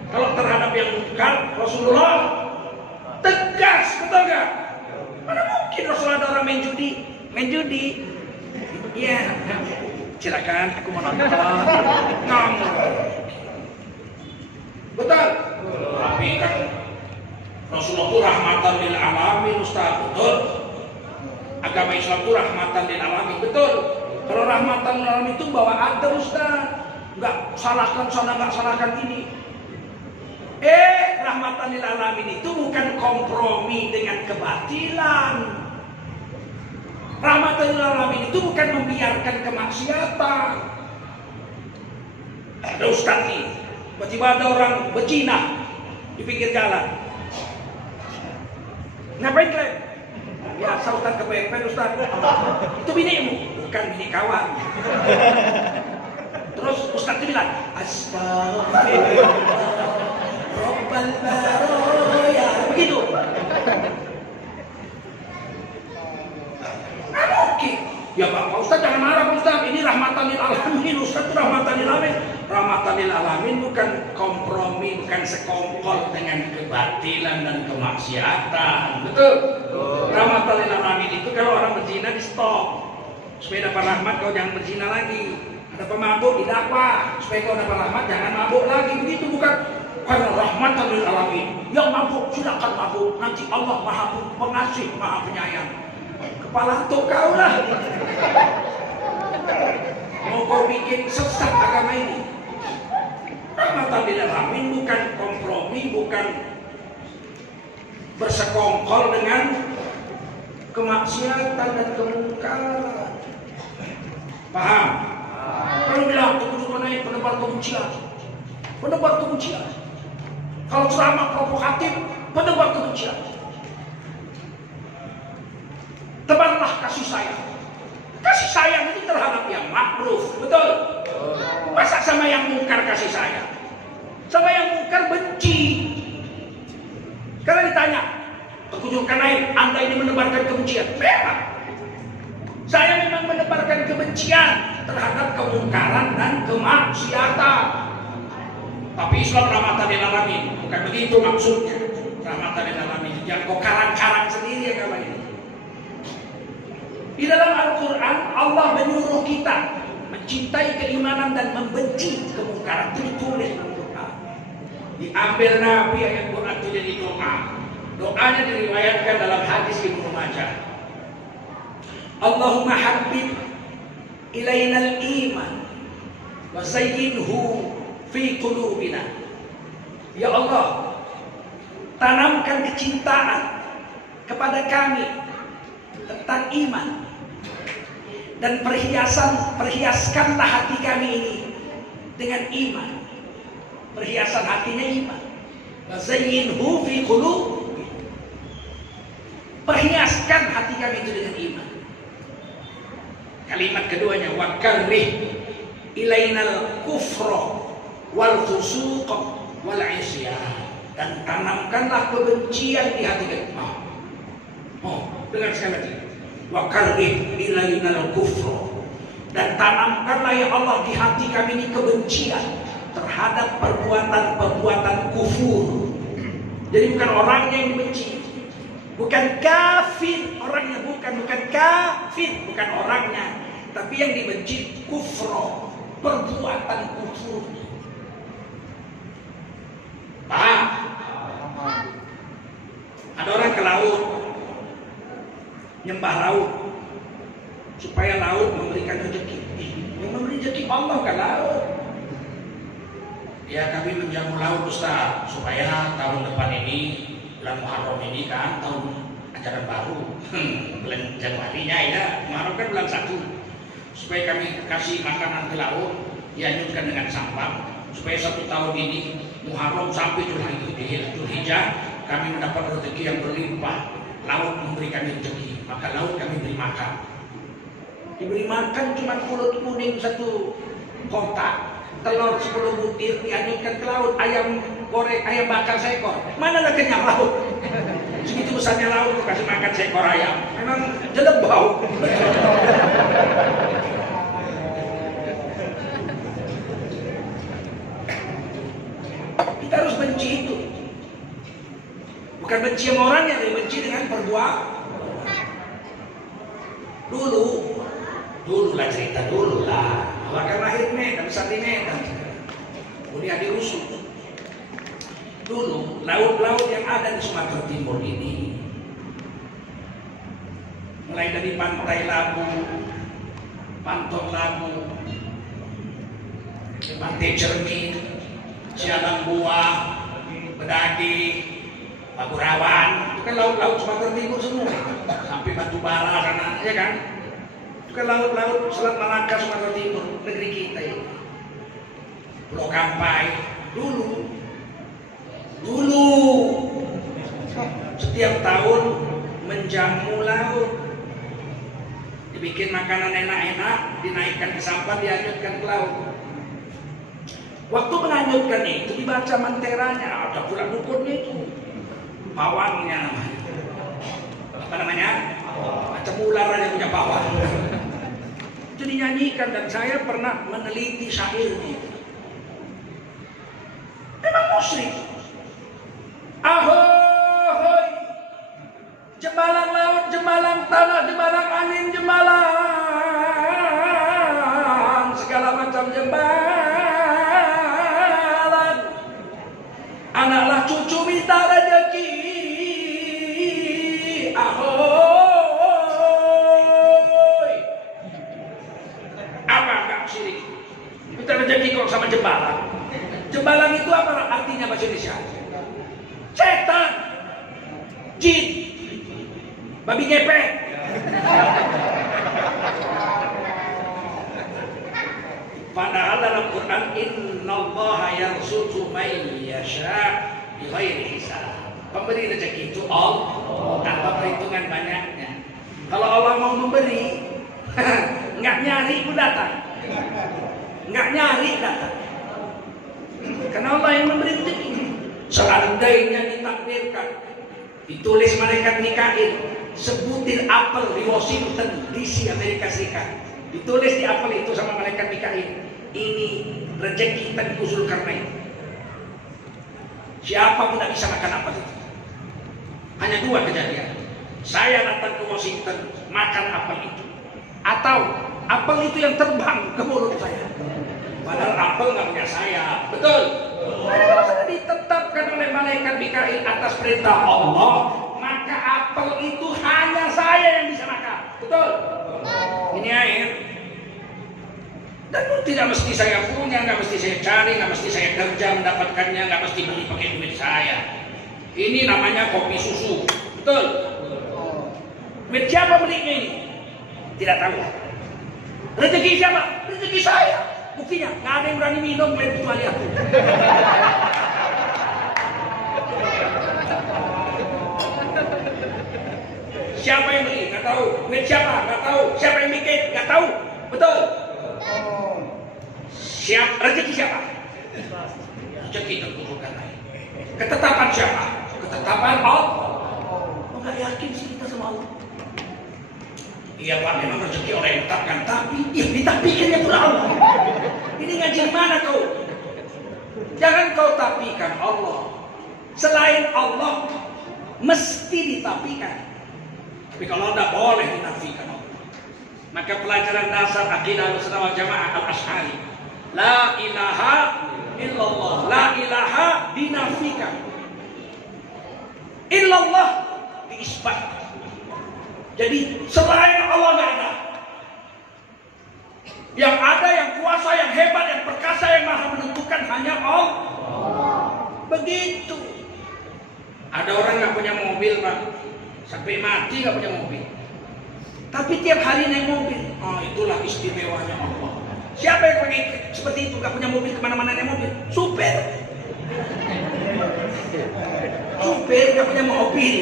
Kalau terhadap yang munkar Rasulullah tegas, betul nggak? Mana mungkin Rasulullah ada orang main judi? Iya, silakan, aku mau nonton. Kamu, betul? Tapi kan Rasulullah itu rahmatan lil alamin, Ustaz, betul? Agama Islam itu rahmatan lil alamin, betul? Kalau rahmatan lil alamin itu bawa adem, Ustaz. Nggak salahkan sana, nggak salahkan ini. Rahmatan lil alamin itu bukan kompromi dengan kebatilan. Rahmatan lil alamin itu bukan membiarkan kemaksiatan. Ada Ustaz nih, tiba-tiba ada orang berzina di pinggir jalan. Ngapain kalian? Biasa Ustaz kepepet Ustaz. Itu binimu, bukan bini kawan. Terus Ustaz itu bilang, Astagfirullah Rabbal Baraya. Begitu. Oke. Ya Pak Ustaz jangan marah Pak Ustaz. Ini rahmatan lil alamin. Ustaz itu rahmatan lil alamin. Rahmatan lil alamin bukan kompromi, bukan sekongkol dengan kebatilan dan kemaksiatan. Betul? Rahmatan lil alamin itu kalau orang berzina di stop. Supaya dapat rahmat kau jangan berzina lagi. Ada pemabuk didakwa supaya kau dapat rahmat jangan mabuk lagi. Begitu bukan karena rahmatan lil alamin. Yang mabuk silakan mabuk, nanti Allah Maha Pengasih, Maha Penyayang. Kepala untuk kau lah. Mau kau bikin sesat agama ini. Rahmatan lil alamin bukan kompromi, bukan bersekongkol dengan kemaksiatan dan kemungkaran. Paham? Kalau bilang itu naik penebar kebencian. Kalau ceramah provokatif, penebar kebencian. Tebarlah kasih sayang. Kasih sayang itu terhadap yang ma'ruf, betul? Masa sama yang mungkar kasih sayang? Sama yang mungkar benci. Karena ditanya, terkujurkan air, Anda ini menebarkan kebencian. Memang. Saya memang menebarkan kebencian terhadap kemungkaran dan kemaksiatan. Tapi Islam rahmatan lil alamin, bukan begitu maksudnya. Rahmatan lil alamin, jangan kau karang-karang sendiri agama ini. Di dalam Al-Quran Allah menyuruh kita mencintai keimanan dan membenci kemungkaran. Itu ditulis dalam Quran. Diambil Nabi ayat Quran itu jadi doa. Doanya diriwayatkan dalam hadis Ibnu Majah. Allahumma habbib ilainal iman wa zayyinhu fi qulubina. Ya Allah, tanamkan kecintaan kepada kami tentang iman dan perhiaskanlah hati kami ini dengan iman. Perhiasan hatinya iman. Wa zayyinhu fi qulubina. Perhiaskan hati kami itu dengan iman. Kalimat keduanya wa karrih ilainal kufra wal fusuq wal isyan, dan tanamkanlah kebencian di hati kami. Dengar sekali lagi. Wa karrih ilainal kufra, dan tanamkanlah ya Allah di hati kami ini kebencian terhadap perbuatan-perbuatan kufur. Jadi bukan orangnya yang dibenci. Bukan kafir orangnya, bukan kafir, bukan orangnya, tapi yang dibenci kufro, perbuatan kufur. Paham? Ada orang ke laut, nyembah laut, supaya laut memberikan rezeki. Yang memberi rezeki Allah ke laut. Ya kami menjamu laut Ustaz, supaya tahun depan ini bulan Muharram ini kan tahun ajaran baru bulan Januarinya ya, Muharram kan bulan 1, supaya kami kasih makanan ke laut dianjurkan dengan sampah, supaya 1 tahun ini Muharram sampai Dzulhijjah kami mendapat rezeki yang berlimpah. Laut memberi kami rezeki, maka laut kami beri makan. Diberi makan cuma pulut kuning 1 kotak, telur 10 butir dianjurkan ke laut, ayam goreng, ayam bakar seekor. Mana nggak kenyang laut? Segitu besarnya laut kasih makan seekor ayam, memang jelek bau. Kita harus benci itu. Bukan benci sama orangnya, tapi benci dengan perbuatan. Dulu lah cerita dulu lah. Awak kan lahir Medan, besar di Medan, kuliah di USU. Dulu laut-laut yang ada di Sumatera Timur ini, mulai dari Pantai Labu, Pantok Labu, Pantai Cermin, Sialang Buah, Bedagi, Pagurawan, itu kan laut-laut Sumatera Timur semua, sampai Batubara sana, ya kan? Itu kan laut-laut Selat Malaka Sumatera Timur, negeri kita ini. Pulau Kampai, dulu setiap tahun menjamu laut, dibikin makanan enak-enak, dinaikkan ke sampah, dianjurkan ke laut. Waktu menanjutkan itu dibaca manteranya, ada pula dukunnya itu, pawangnya namanya. Apa namanya? Macam ular aja punya pawang. Itu dinyanyikan dan saya pernah meneliti syairnya. Memang musyrik. Ahoy, jembalang laut, jembalang tanah, jembalang angin, jembalang segala macam jembalang. Anaklah cucu minta rezeki. Ahoy, apa enggak syirik? Minta rezeki kok sama jembalang. Jembalang itu apa artinya bahasa Indonesia? Setan, jin, babi ngepet. Padahal dalam Quran innallaha yarzuqu man yasha bighairi hisab. Pemberi rezeki itu Allah, tanpa perhitungan banyaknya. Kalau Allah mau memberi, nggak nyari pun datang, nggak nyari datang. Karena Allah yang memberi rezeki. Seandainya ditakdirkan, ditulis malaikat Mikail, sebutir apel di Washington DC Amerika Serikat, ditulis di apel itu sama malaikat Mikail, ini rezeki kita diusul karena itu. Siapa pun tidak bisa makan apel itu. Hanya 2 kejadian. Saya datang ke Washington makan apel itu, atau apel itu yang terbang ke mulut saya. Padahal apel nggak punya saya, betul? Kalau sudah ditetapkan oleh malaikat Mikail atas perintah Allah, maka apel itu hanya saya yang bisa makan, betul? Ini air. Dan tidak mesti saya punya, nggak mesti saya cari, nggak mesti saya kerja mendapatkannya, nggak mesti beli pakai duit saya. Ini namanya kopi susu, betul? Duit siapa belinya ini? Tidak tahu. Rezeki siapa? Rezeki saya. Buktinya, nggak ada yang berani minum kecuali aku. Siapa yang beli? Nggak tahu. Duit siapa? Nggak tahu. Siapa yang bikin? Nggak tahu. Betul? Rezeki siapa? Rezeki tentukan. Ketetapan siapa? Ketetapan Allah. Nggak yakin sih kita sama Allah. Iya Pak, memang rezeki orang yang tetapkan, tapi ditakdirkannya pula Allah. Ini ngaji mana kau? Jangan kau tapikan Allah. Selain Allah mesti ditapikan. Tapi kalau tidak boleh dinafikan Allah. Maka pelajaran dasar akidah Ahlussunnah wal Jamaah Al-Asy'ari, la ilaha illallah, la ilaha dinafikan, illallah diisbat. Jadi selain Allah nggak ada. Yang ada, yang kuasa, yang hebat, yang perkasa, yang maha menentukan hanya Allah. Begitu. Ada orang nggak punya mobil Pak, Sampai mati nggak punya mobil. Tapi tiap hari naik mobil. Oh, itulah istimewanya Allah. Siapa yang pakai seperti itu, nggak punya mobil, kemana-mana naik mobil? Supir. Supir nggak punya mobil,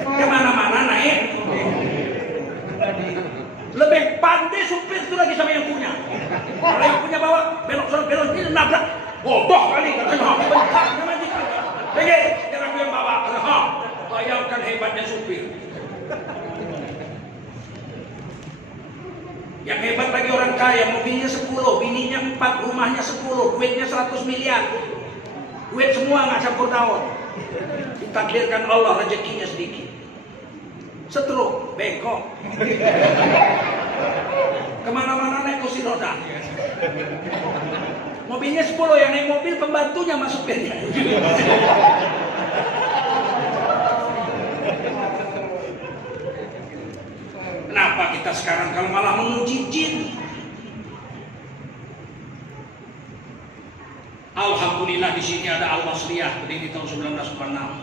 kemana-mana naik. Lebih pandai supir itu lagi sama yang punya. Kalau yang punya bawa belok sana belok ini nabrak. Bodoh kali katanya. Bentar namanya. Pergi, jangan aku yang bawa. Bayangkan hebatnya supir. Yang hebat bagi orang kaya, mobilnya 10, bininya 4, rumahnya 10, duitnya 100 miliar. Duit semua nggak campur daun. Ditakdirkan Allah rezekinya sedikit. Stroke, bengkok. Kemana-mana naik kursi roda. Mobilnya 10, yang naik mobil pembantunya masuk supirnya. Kenapa kita sekarang kalau malah memuji jin? Alhamdulillah di sini ada Al-Wasliyah berdiri tahun 1946.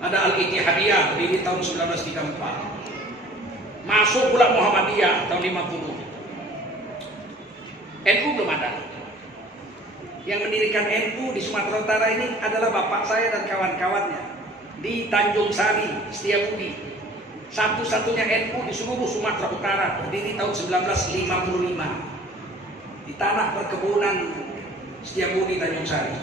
Ada Al-Ittihadiyah berdiri tahun 1934. Masuk pula Muhammadiyah tahun 50. NU belum ada. Yang mendirikan NU di Sumatera Utara ini adalah bapak saya dan kawan-kawannya di Tanjung Sari, Setiabudi. Satu-satunya NU di seluruh Sumatera Utara berdiri tahun 1955 di tanah perkebunan Setiabudi Tanjung Sari.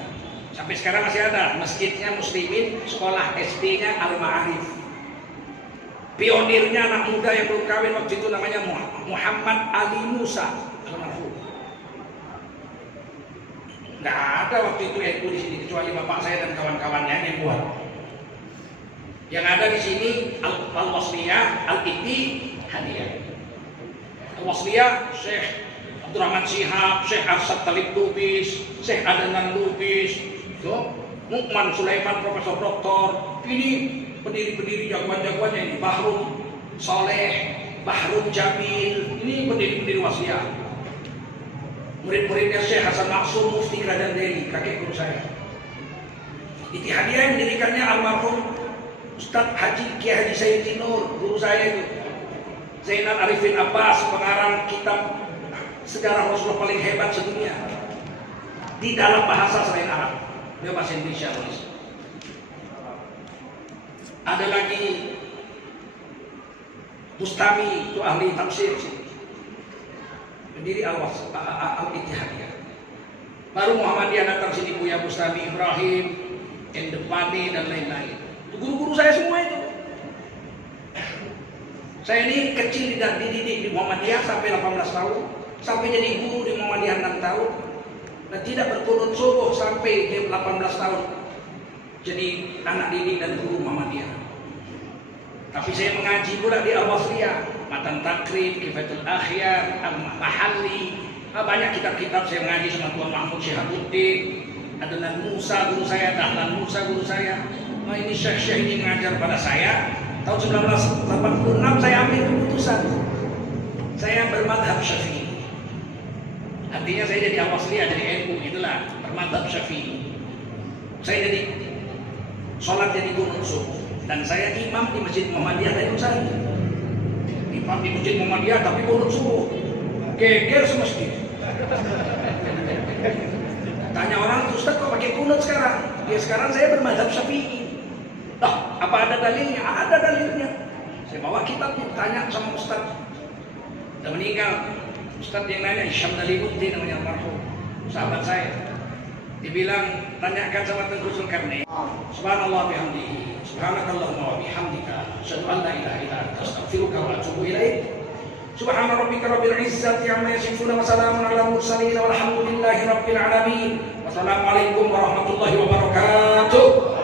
Sampai sekarang masih ada masjidnya Muslimin, sekolah SD-nya Al-Ma'arif. Pionirnya anak muda yang belum kawin waktu itu namanya Muhammad Ali Musa. Nggak ada waktu itu NU di sini kecuali bapak saya dan kawan-kawannya yang buat. Yang ada di sini Al-Wasliyah, Al-Ittihadiyah. Al-Wasliyah Syekh Abdurrahman Shihab, Syekh Arsad Talib Lubis, Syekh Adnan Lubis, Mukman Sulaiman, Profesor Doktor. Ini pendiri-pendiri jagoan-jagoannya ini. Bahrun Soleh, Bahrun Jamil. Ini pendiri-pendiri Wasliyah. Murid-muridnya Syekh Hasan Maksum, Mufti Kerajaan Delhi, kakek guru saya. Ittihadiyah yang mendirikannya almarhum Ustaz Haji Kiai Haji Sayyidi Nur, guru saya itu. Zainal Arifin Abbas, pengarang kitab sejarah Rasulullah paling hebat sedunia di dalam bahasa selain Arab. Dia bahasa Indonesia tulis. Ada lagi Bustami, itu ahli tafsir sih. Pendiri Al-Ittihadiyah. Baru Muhammadiyah datang sini, Buya Bustami Ibrahim, Endepani dan lain-lain. Guru-guru saya semua itu. Saya ini kecil dididik di Muhammadiyah sampai 18 tahun, sampai jadi guru di Muhammadiyah 6 tahun, dan tidak berkurun subuh sampai 18 tahun jadi anak didik dan guru Muhammadiyah. Tapi saya mengaji pula di Al-Wasliyah, Matan Takrib, Kifatul Akhyar, Al-Mahalli. Banyak kitab-kitab saya mengaji sama Tuan Mahmud Syihabuddin, Adnan Musa guru saya, Dahlan Musa guru saya. Nah, ini syekh-syekh ini mengajar pada saya. Tahun 1986 saya ambil keputusan saya bermadhab Syafi'i. Artinya saya jadi Al-Wasliyah, jadi NU, itulah bermadhab Syafi'i. Saya jadi sholat jadi kunut subuh, dan saya imam di Masjid Muhammadiyah Tanjung Sari. Imam di Masjid Muhammadiyah tapi kunut subuh, geger semestinya. Tanya orang, Ustaz kok pakai kunut sekarang? Ya sekarang saya bermadhab Syafi'i. Apa ada dalilnya? Ada dalilnya. Saya bawa kitabnya, tanya sama Ustaz. Sudah meninggal. Ustaz yang nanya, Isyam Dalimuddin namanya almarhum, sahabat saya. Dibilang, tanyakan sama Tengku Zulkarnain. Subhanallah bihamdihi, subhanakallahumma wa bihamdika, asyhadu an la ilaha illa anta, astaghfiruka wa atubu ilaik. Subhana rabbika rabbil izzati amma yasifun wa salamun alal mursalin walhamdulillahi rabbil alamin. Wassalamualaikum warahmatullahi wabarakatuh.